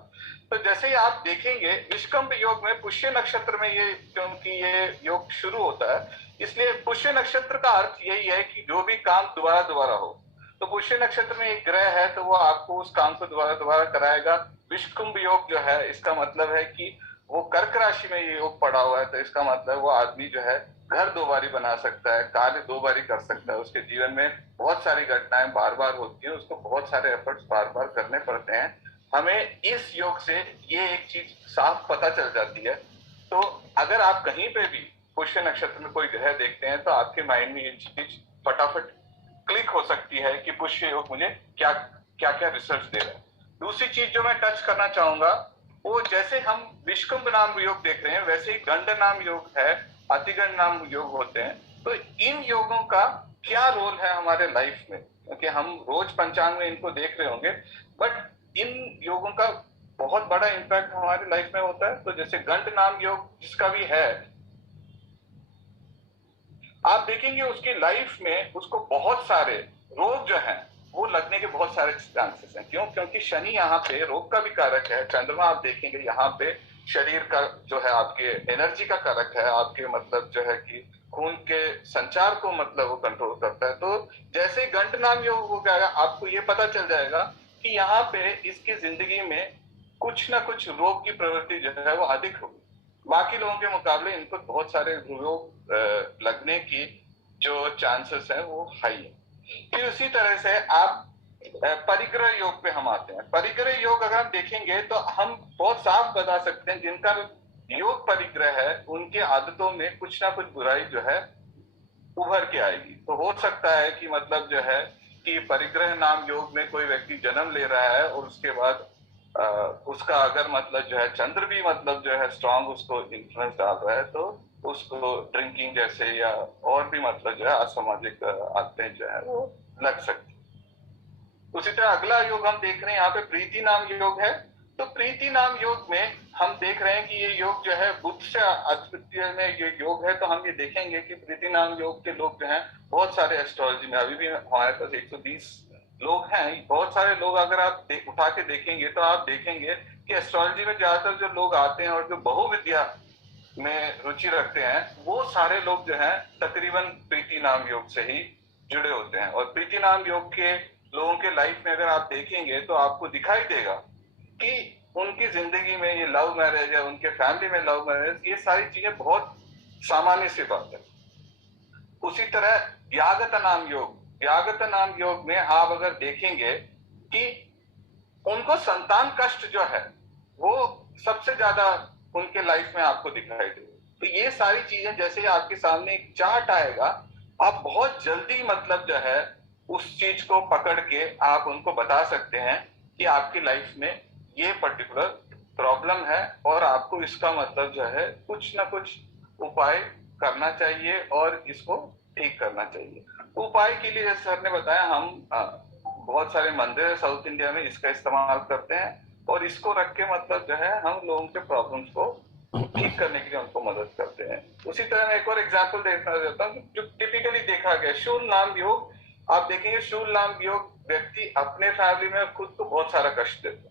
तो जैसे ही आप देखेंगे विश्वकंभ योग में पुष्य नक्षत्र में ये, क्योंकि ये योग शुरू होता है, इसलिए पुष्य नक्षत्र का अर्थ यही है कि जो भी काम दोबारा दोबारा हो। तो पुष्य नक्षत्र में एक ग्रह है तो वो आपको उस काम को दोबारा दोबारा कराएगा। विश्वकुंभ योग जो है इसका मतलब है कि वो कर्क राशि में ये योग पड़ा हुआ है, तो इसका मतलब वो आदमी जो है घर दो बारी बना सकता है, कार्य दो बारी कर सकता है, उसके जीवन में बहुत सारी घटनाएं बार बार होती है, उसको बहुत सारे एफर्ट्स बार बार करने पड़ते हैं। हमें इस योग से ये एक चीज साफ पता चल जाती है। तो अगर आप कहीं पे भी पुष्य नक्षत्र में कोई ग्रह देखते हैं तो आपके माइंड में ये चीज फटाफट क्लिक हो सकती है कि पुष्य योग मुझे क्या क्या रिसर्च दे रहा है। दूसरी चीज जो मैं टच करना चाहूंगा वो, जैसे हम विश्वकुंभ नाम योग देख रहे हैं वैसे ही गंड नाम योग है, अतिगंड नाम योग होते हैं। तो इन योगों का क्या रोल है हमारे लाइफ में, क्योंकि हम रोज पंचांग में इनको देख रहे होंगे, बट इन योगों का बहुत बड़ा इम्पैक्ट हमारी लाइफ में होता है। तो जैसे गंड नाम योग जिसका भी है, आप देखेंगे उसकी लाइफ में उसको बहुत सारे रोग जो हैं वो लगने के बहुत सारे चांसेस हैं। क्यों? क्योंकि शनि यहाँ पे रोग का भी कारक है। चंद्रमा आप देखेंगे यहाँ पे शरीर का जो है आपके एनर्जी का कारक है, आपके मतलब जो है कि खून के संचार को मतलब वो कंट्रोल करता है। तो जैसे ही गंड नाम योग हो गया, आपको ये पता चल जाएगा कि यहाँ पे इसकी जिंदगी में कुछ ना कुछ रोग की प्रवृत्ति जो है वो अधिक होगी। बाकी लोगों के मुकाबले इनको बहुत सारे रोग लगने की जो चांसेस है वो हाई है। फिर उसी तरह से आप परिग्रह योग पे हम आते हैं। परिग्रह योग अगर हम देखेंगे तो हम बहुत साफ बता सकते हैं जिनका योग परिग्रह है उनके आदतों में कुछ ना कुछ बुराई जो है उभर के आएगी। तो हो सकता है कि मतलब जो है कि परिग्रह नाम योग में कोई व्यक्ति जन्म ले रहा है और उसके बाद उसका अगर मतलब जो है चंद्र भी मतलब जो है स्ट्रांग उसको इन्फ्लुएंस डाल रहा है तो उसको ड्रिंकिंग जैसे या और भी मतलब जो है असामाजिक आदतें जो है वो लग सकती। उसी तरह अगला योग हम देख रहे हैं यहाँ पे प्रीति नाम योग है। तो प्रीति नाम योग में हम देख रहे हैं कि ये योग जो है बुध से अद्वितीय में ये योग है। तो हम ये देखेंगे कि प्रीति नाम योग के लोग जो हैं बहुत सारे एस्ट्रोलॉजी में अभी भी हमारे पास 120 लोग हैं। बहुत सारे लोग अगर आप उठा के देखेंगे तो आप देखेंगे कि एस्ट्रोलॉजी में ज्यादातर जो लोग आते हैं और जो बहुविद्या में रुचि रखते हैं वो सारे लोग जो हैं तकरीबन प्रीति नाम योग से ही जुड़े होते हैं। और प्रीति नाम योग के लोगों के लाइफ में अगर आप देखेंगे तो आपको दिखाई देगा कि उनकी जिंदगी में ये लव मैरिज है, उनके फैमिली में लव मैरिज, ये सारी चीजें बहुत सामान्य सी बात है। उसी तरह व्यागत नाम योग, व्यागत नाम योग में आप अगर देखेंगे कि उनको संतान कष्ट जो है वो सबसे ज्यादा उनके लाइफ में आपको दिखाई देगा। तो ये सारी चीजें जैसे आपके सामने एक चार्ट आएगा आप बहुत जल्दी मतलब जो है उस चीज को पकड़ के आप उनको बता सकते हैं कि आपकी लाइफ में ये पर्टिकुलर प्रॉब्लम है और आपको इसका मतलब जो है कुछ ना कुछ उपाय करना चाहिए और इसको ठीक करना चाहिए। उपाय के लिए जैसे सर ने बताया हम बहुत सारे मंदिर है साउथ इंडिया में इसका इस्तेमाल करते हैं और इसको रख के मतलब जो है हम लोगों के प्रॉब्लम्स को ठीक करने के लिए उनको मदद करते हैं। उसी तरह मैं एक और एग्जाम्पल देखना चाहता हूँ जो टिपिकली देखा गया शूल नाम योग। आप देखेंगे शूल नाम योग व्यक्ति अपने फैमिली में खुद को बहुत सारा कष्ट देता है।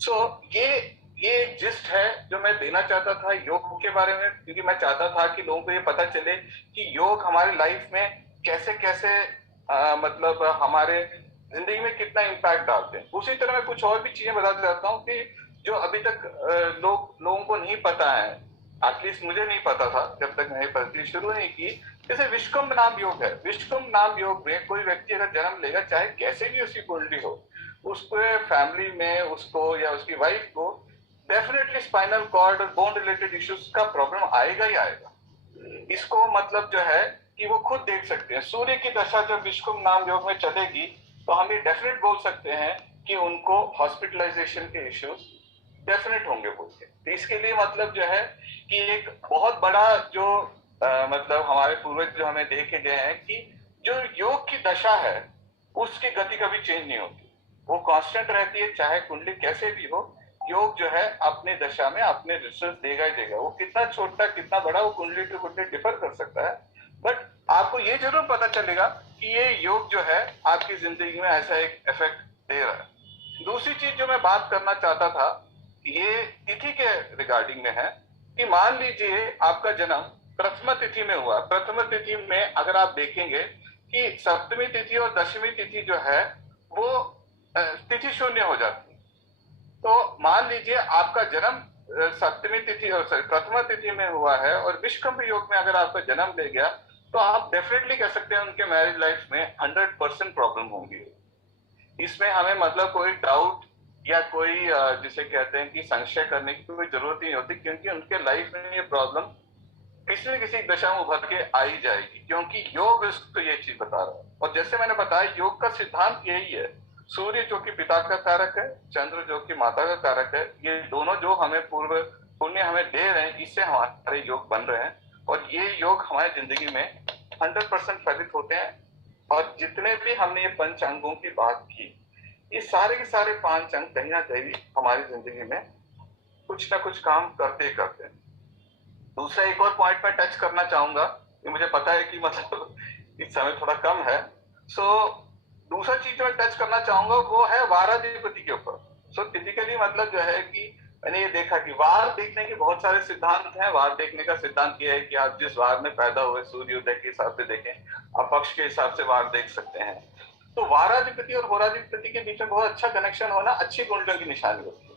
सो ये जिस्ट है जो मैं देना चाहता था योग के बारे में, क्योंकि मैं चाहता था कि लोगों को ये पता चले कि योग हमारी लाइफ में कैसे कैसे मतलब हमारे जिंदगी में कितना इम्पैक्ट डालते हैं। उसी तरह मैं कुछ और भी चीजें बताना चाहता हूँ कि जो अभी तक लोगों को नहीं पता है, एटलीस्ट मुझे नहीं पता था जब तक मैंने पढ़ती शुरू नहीं की। जैसे विश्वकर्म नाम योग है। विश्वकर्म नाम योग में कोई व्यक्ति अगर जन्म लेगा चाहे कैसे भी उसकी कुंडली हो, उसके फैमिली में उसको या उसकी वाइफ को डेफिनेटली स्पाइनल कॉर्ड और बोन रिलेटेड इश्यूज का प्रॉब्लम आएगा ही आएगा। इसको मतलब जो है कि वो खुद देख सकते हैं। सूर्य की दशा जब विश्वकर्म नाम योग में चलेगी तो हम ये डेफिनेट बोल सकते हैं कि उनको हॉस्पिटलाइजेशन के इश्यूज डेफिनेट होंगे बोल के। तो इसके लिए मतलब जो है कि एक बहुत बड़ा जो मतलब हमारे पूर्वज जो हमें दे के गए हैं कि जो योग की दशा है उसकी गति कभी चेंज नहीं होती, वो कांस्टेंट रहती है। चाहे कुंडली कैसे भी हो, योग जो है अपने दशा में अपने रिजल्ट देगा ही देगा। वो कितना छोटा कितना बड़ा वो कुंडली टू कुंडली डिफर कर सकता है, बट आपको ये जरूर पता चलेगा कि ये योग जो है आपकी जिंदगी में ऐसा एक इफेक्ट दे रहा है। दूसरी चीज जो मैं बात करना चाहता था ये तिथि के रिगार्डिंग में है कि मान लीजिए आपका जन्म प्रथम तिथि में हुआ। प्रथम तिथि में अगर आप देखेंगे कि सप्तमी तिथि और दशमी तिथि जो है वो तिथि शून्य हो जाती है। तो मान लीजिए आपका जन्म सप्तमी तिथि और प्रथम तिथि में हुआ है और विश्वकर्म योग में अगर आपका जन्म ले गया तो आप डेफिनेटली कह सकते हैं उनके मैरिज लाइफ में 100% प्रॉब्लम होंगी। इसमें हमें मतलब कोई डाउट या कोई जिसे कहते हैं कि संशय करने की कोई जरूरत नहीं होती, क्योंकि उनके लाइफ में ये प्रॉब्लम किसी न किसी दशा में उभर के आ ही जाएगी, क्योंकि योग उसको ये चीज बता रहा है। और जैसे मैंने बताया योग का सिद्धांत यही है, सूर्य जो कि पिता का कारक है, चंद्र जो कि माता का कारक है, ये दोनों जो हमें पूर्व पुण्य हमें दे रहे हैं, इससे हमारे योग बन रहे हैं और ये योग हमारी जिंदगी में 100% फलित होते हैं। और जितने भी हमने ये पंच अंगों की बात की, ये सारे के सारे 5 अंग कहीं ना कहीं हमारी जिंदगी में कुछ ना कुछ काम करते ही करते हैं। दूसरा एक और पॉइंट मैं टच करना चाहूंगा, ये मुझे पता है कि मतलब इस समय थोड़ा कम है। दूसरा चीज जो मैं टच करना चाहूंगा वो है वाराधिपति के ऊपर। टिपिकली मतलब जो है कि मैंने ये देखा कि वार देखने के बहुत सारे सिद्धांत हैं। वार देखने का सिद्धांत ये है कि आप जिस वार में पैदा हुए सूर्योदय के हिसाब से देखें, आप पक्ष के हिसाब से वार देख सकते हैं। तो वाराधिपति और होराधिपति के बीच में बहुत अच्छा कनेक्शन होना अच्छी कुंडलियों की निशानी होती है।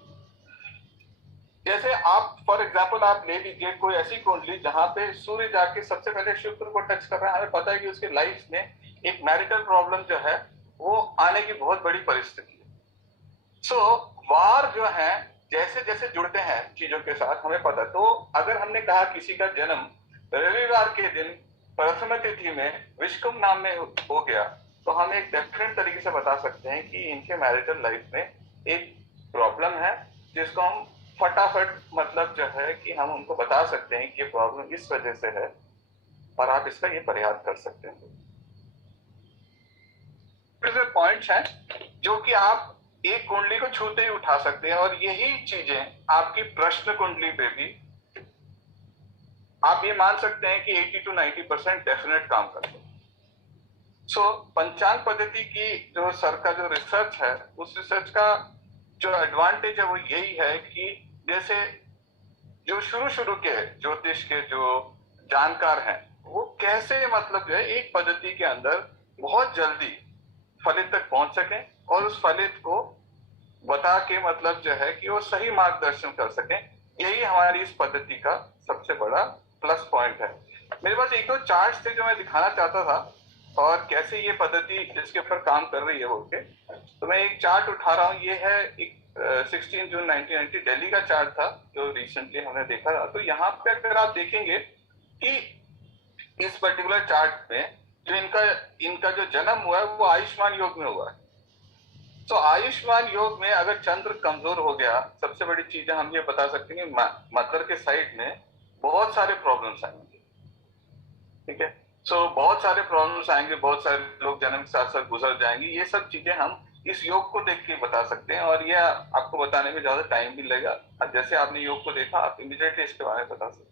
जैसे आप फॉर एग्जाम्पल आप ले लीजिए कोई ऐसी कुंडली जहां पे सूर्य जाके सबसे पहले शुक्र को टच कर रहा है, हमें पता है कि उसकी लाइफ में एक मैरिटल प्रॉब्लम जो है वो आने की बहुत बड़ी परिस्थिति है। सो वार जो है जैसे जैसे जुड़ते हैं चीजों के साथ हमें पता। तो अगर हमने कहा किसी का जन्म रविवार के दिन प्रथम तिथि में विश्वकर्म नाम में हो गया, तो हम एक डेफिनेट तरीके से बता सकते हैं कि इनके मैरिटल लाइफ में एक प्रॉब्लम है, जिसको हम फटाफट मतलब जो है कि हम उनको बता सकते हैं कि ये प्रॉब्लम इस वजह से है और आप इसका ये परिहार कर सकते हैं। पॉइंट्स हैं जो कि आप एक कुंडली को छूते ही उठा सकते हैं, और यही चीजें आपकी प्रश्न कुंडली पे भी आप ये मान सकते हैं कि 80 to 90% डेफिनेट काम करते हैं। सो पंचांग पद्धति की जो सर का जो रिसर्च है, उस रिसर्च का जो एडवांटेज है वो यही है कि जैसे जो शुरू के ज्योतिष के जो जानकार हैं वो कैसे मतलब जो है एक पद्धति के अंदर बहुत जल्दी फलित तक पहुंच सकें और उस फलित को बता के मतलब जो है कि वो सही मार्गदर्शन कर सकें। यही हमारी इस पद्धति का सबसे बड़ा प्लस पॉइंट है। मेरे पास एक दो चार्ट्स थे जो मैं दिखाना चाहता था और कैसे ये पद्धति इसके ऊपर काम कर रही है बोल के। तो मैं एक चार्ट उठा रहा हूँ। ये है एक 16 जून 1990 दिल्ली का चार्ट था जो रिसेंटली हमने देखा था। तो यहाँ पे अगर आप देखेंगे कि इस पर्टिकुलर चार्ट में जो इनका जो जन्म हुआ है वो आयुष्मान योग में हुआ है। तो आयुष्मान योग में अगर चंद्र कमजोर हो गया, सबसे बड़ी चीज हम ये बता सकते हैं कि मदर के साइड में बहुत सारे प्रॉब्लम्स आएंगे। ठीक है, सो बहुत सारे प्रॉब्लम्स आएंगे, बहुत सारे लोग जन्म के साथ साथ गुजर जाएंगे। ये सब चीजें हम इस योग को देख के बता सकते हैं और ये आपको बताने में ज्यादा टाइम भी लगेगा। जैसे आपने योग को देखा, आप इमीडिएटली इसके बारे में बता सकते हैं।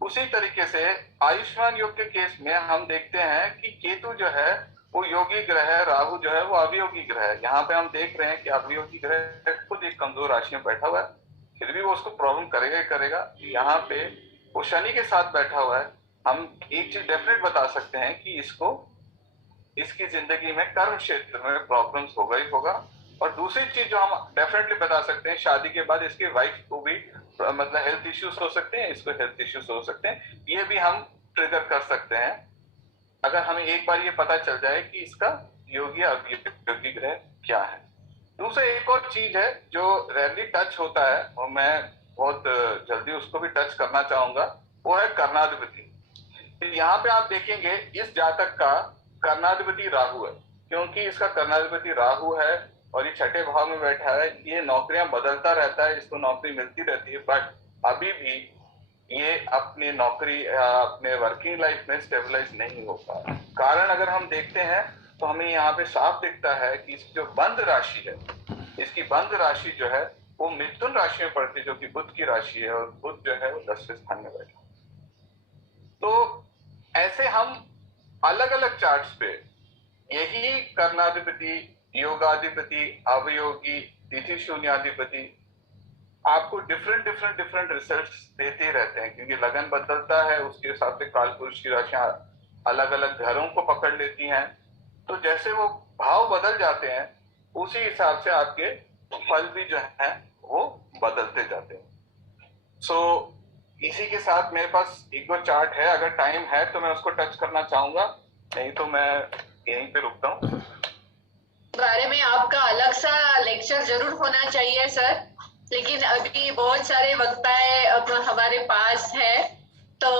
उसी तरीके से आयुष्मान योग के केस में हम देखते हैं कि केतु जो है वो योगी ग्रह है, राहु जो है वो अवयोगी ग्रह है। यहाँ पे हम देख रहे हैं कि अवयोगी ग्रह खुद एक कमजोर राशि में बैठा हुआ है, फिर भी वो उसको प्रॉब्लम करेगा ही करेगा। यहाँ पे वो शनि के साथ बैठा हुआ है। हम एक चीज डेफिनेट बता सकते हैं कि इसकी जिंदगी में कर्म क्षेत्र में प्रॉब्लम्स होगा ही होगा। और दूसरी चीज जो हम डेफिनेटली बता सकते हैं, शादी के बाद इसके वाइफ को भी मतलब हेल्थ इश्यूज हो सकते हैं, इसको हेल्थ इश्यूज हो सकते हैं। ये भी हम ट्रिगर कर सकते हैं अगर हमें एक बार ये पता चल जाए कि इसका योगी अवयोगी ग्रह क्या है। दूसरा एक और चीज है जो रेयरली टच होता है और मैं बहुत जल्दी उसको भी टच करना चाहूंगा, वो है कर्णाधिपति। यहाँ पे आप देखेंगे इस जातक का कर्णाधिपति राहु है। क्योंकि इसका कर्णाधिपति राहु है और ये छठे भाव में बैठा है, ये नौकरियां बदलता रहता है, इसको नौकरी मिलती रहती है, बट अभी भी ये अपनी नौकरी अपने वर्किंग लाइफ में स्टेबलाइज नहीं हो पा रहा। कारण अगर हम देखते हैं तो हमें यहाँ पे साफ दिखता है कि इसकी जो बंध राशि है, इसकी बंध राशि जो है वो मिथुन राशि में पड़ती है, जो कि बुध की राशि है, और बुध जो है वो 10वें स्थान में बैठा। तो ऐसे हम अलग अलग चार्ट्स पे यही कर्णाधिपति, योगाधिपति, अवयोगी, तिथि शून्याधिपति आपको डिफरेंट रिजल्ट्स देते रहते हैं। क्योंकि लगन बदलता है, उसके हिसाब से काल पुरुष की राशियां अलग अलग घरों को पकड़ लेती हैं। तो जैसे वो भाव बदल जाते हैं उसी हिसाब से आपके फल भी जो है वो बदलते जाते हैं। सो इसी के साथ मेरे पास एक दो चार्ट है, अगर टाइम है तो मैं उसको टच करना चाहूंगा, नहीं तो मैं यहीं पे रुकता हूँ। बारे में आपका अलग सा लेक्चर जरूर होना चाहिए सर, लेकिन अभी बहुत सारे वक्ताएं अब हमारे पास है तो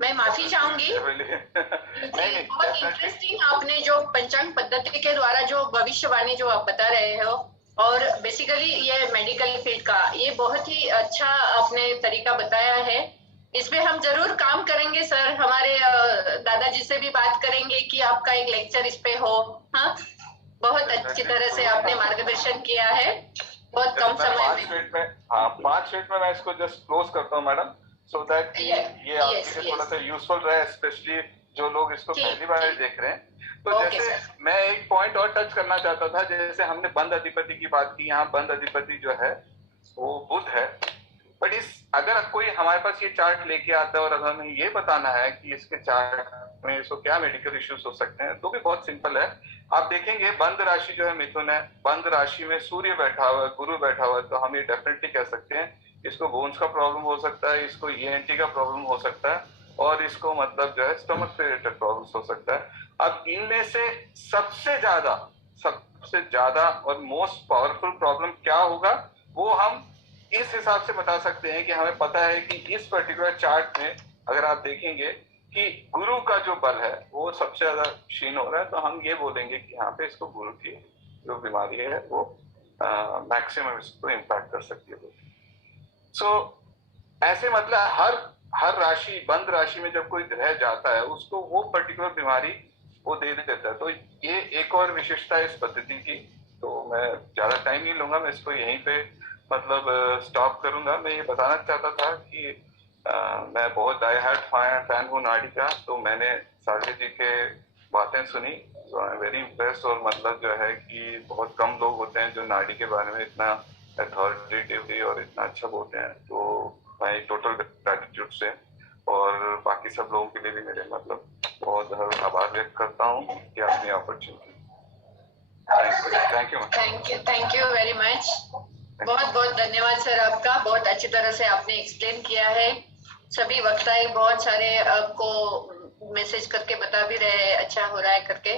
मैं माफी चाहूंगी। बहुत इंटरेस्टिंग आपने जो पंचांग पद्धति के द्वारा जो भविष्यवाणी जो आप बता रहे हो, और बेसिकली ये मेडिकल फील्ड का ये बहुत ही अच्छा आपने तरीका बताया है। इस पे हम जरूर काम करेंगे सर, हमारे दादाजी से भी बात करेंगे कि आपका एक लेक्चर इस पे हो। हाँ, बहुत अच्छी तरह से आपने मार्गदर्शन किया है, बहुत कम समय में। हाँ, 5 मिनट में मैं इसको जस्ट क्लोज करता हूँ मैडम, सो दैट ये आपके लिए थोड़ा सा यूजफुल रहे, स्पेशली जो लोग इसको पहली बार देख रहे हैं। तो जैसे मैं एक पॉइंट और टच करना चाहता था, जैसे हमने बंध अधिपति की बात की, यहाँ बंध अधिपति जो है वो बुध है। बट अगर कोई हमारे पास ये चार्ट लेके आता है और अगर हमें ये बताना है कि इसके चार्ट में इसको क्या मेडिकल इश्यूज हो सकते हैं, तो भी बहुत सिंपल है। आप देखेंगे बंद राशि जो है मिथुन है, बंद राशि में सूर्य बैठा हुआ है, गुरु बैठा हुआ है, तो हम ये डेफिनेटली कह सकते हैं इसको बोन्स का प्रॉब्लम हो सकता है, इसको ENT का प्रॉब्लम हो सकता है, और इसको मतलब जो है स्टमक रिलेटेड प्रॉब्लम हो सकता है। अब इनमें से सबसे ज्यादा और मोस्ट पावरफुल प्रॉब्लम क्या होगा, वो हम इस हिसाब से बता सकते हैं कि हमें पता है कि इस पर्टिकुलर चार्ट में अगर आप देखेंगे कि गुरु का जो बल है वो सबसे ज्यादा क्षीण हो रहा है, तो हम ये बोलेंगे कि यहाँ पे इसको गुरु की जो बीमारी है वो मैक्सिमम इसको इम्पैक्ट कर सकती है। ऐसे मतलब हर राशि, बंद राशि में जब कोई ग्रह जाता है उसको वो पर्टिकुलर बीमारी वो दे देता है। तो ये एक और विशेषता है इस पद्धति की। तो मैं ज्यादा टाइम नहीं लूंगा, मैं इसको यहीं पे मतलब स्टॉप करूंगा। मैं ये बताना चाहता था कि मैं बहुत डाई हार्ड फैन हूँ नाड़ी का, तो मैंने सागर जी के बातें सुनी, तो आई एम वेरी इम्प्रेस। और मतलब जो है कि बहुत कम लोग होते हैं जो नाड़ी के बारे में इतना अथॉरिटेटिवली और इतना अच्छा बोलते हैं। तो मैं टोटल ग्रेटिट्यूड से और बाकी सब लोगों के लिए भी मेरे मतलब बहुत आभार व्यक्त करता हूँ कि आपने opportunity. Thank you very much. बहुत बहुत धन्यवाद सर आपका, बहुत अच्छी तरह से आपने एक्सप्लेन किया है। सभी वक्ताएं बहुत सारे आपको मैसेज करके बता भी रहे हैं अच्छा हो रहा है करके,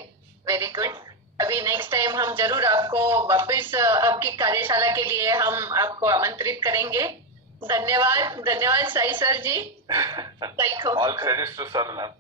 वेरी गुड। अभी नेक्स्ट टाइम हम जरूर आपको वापस आपकी कार्यशाला के लिए हम आपको आमंत्रित करेंगे। धन्यवाद Sai sir ji. All credits to sir ma'am.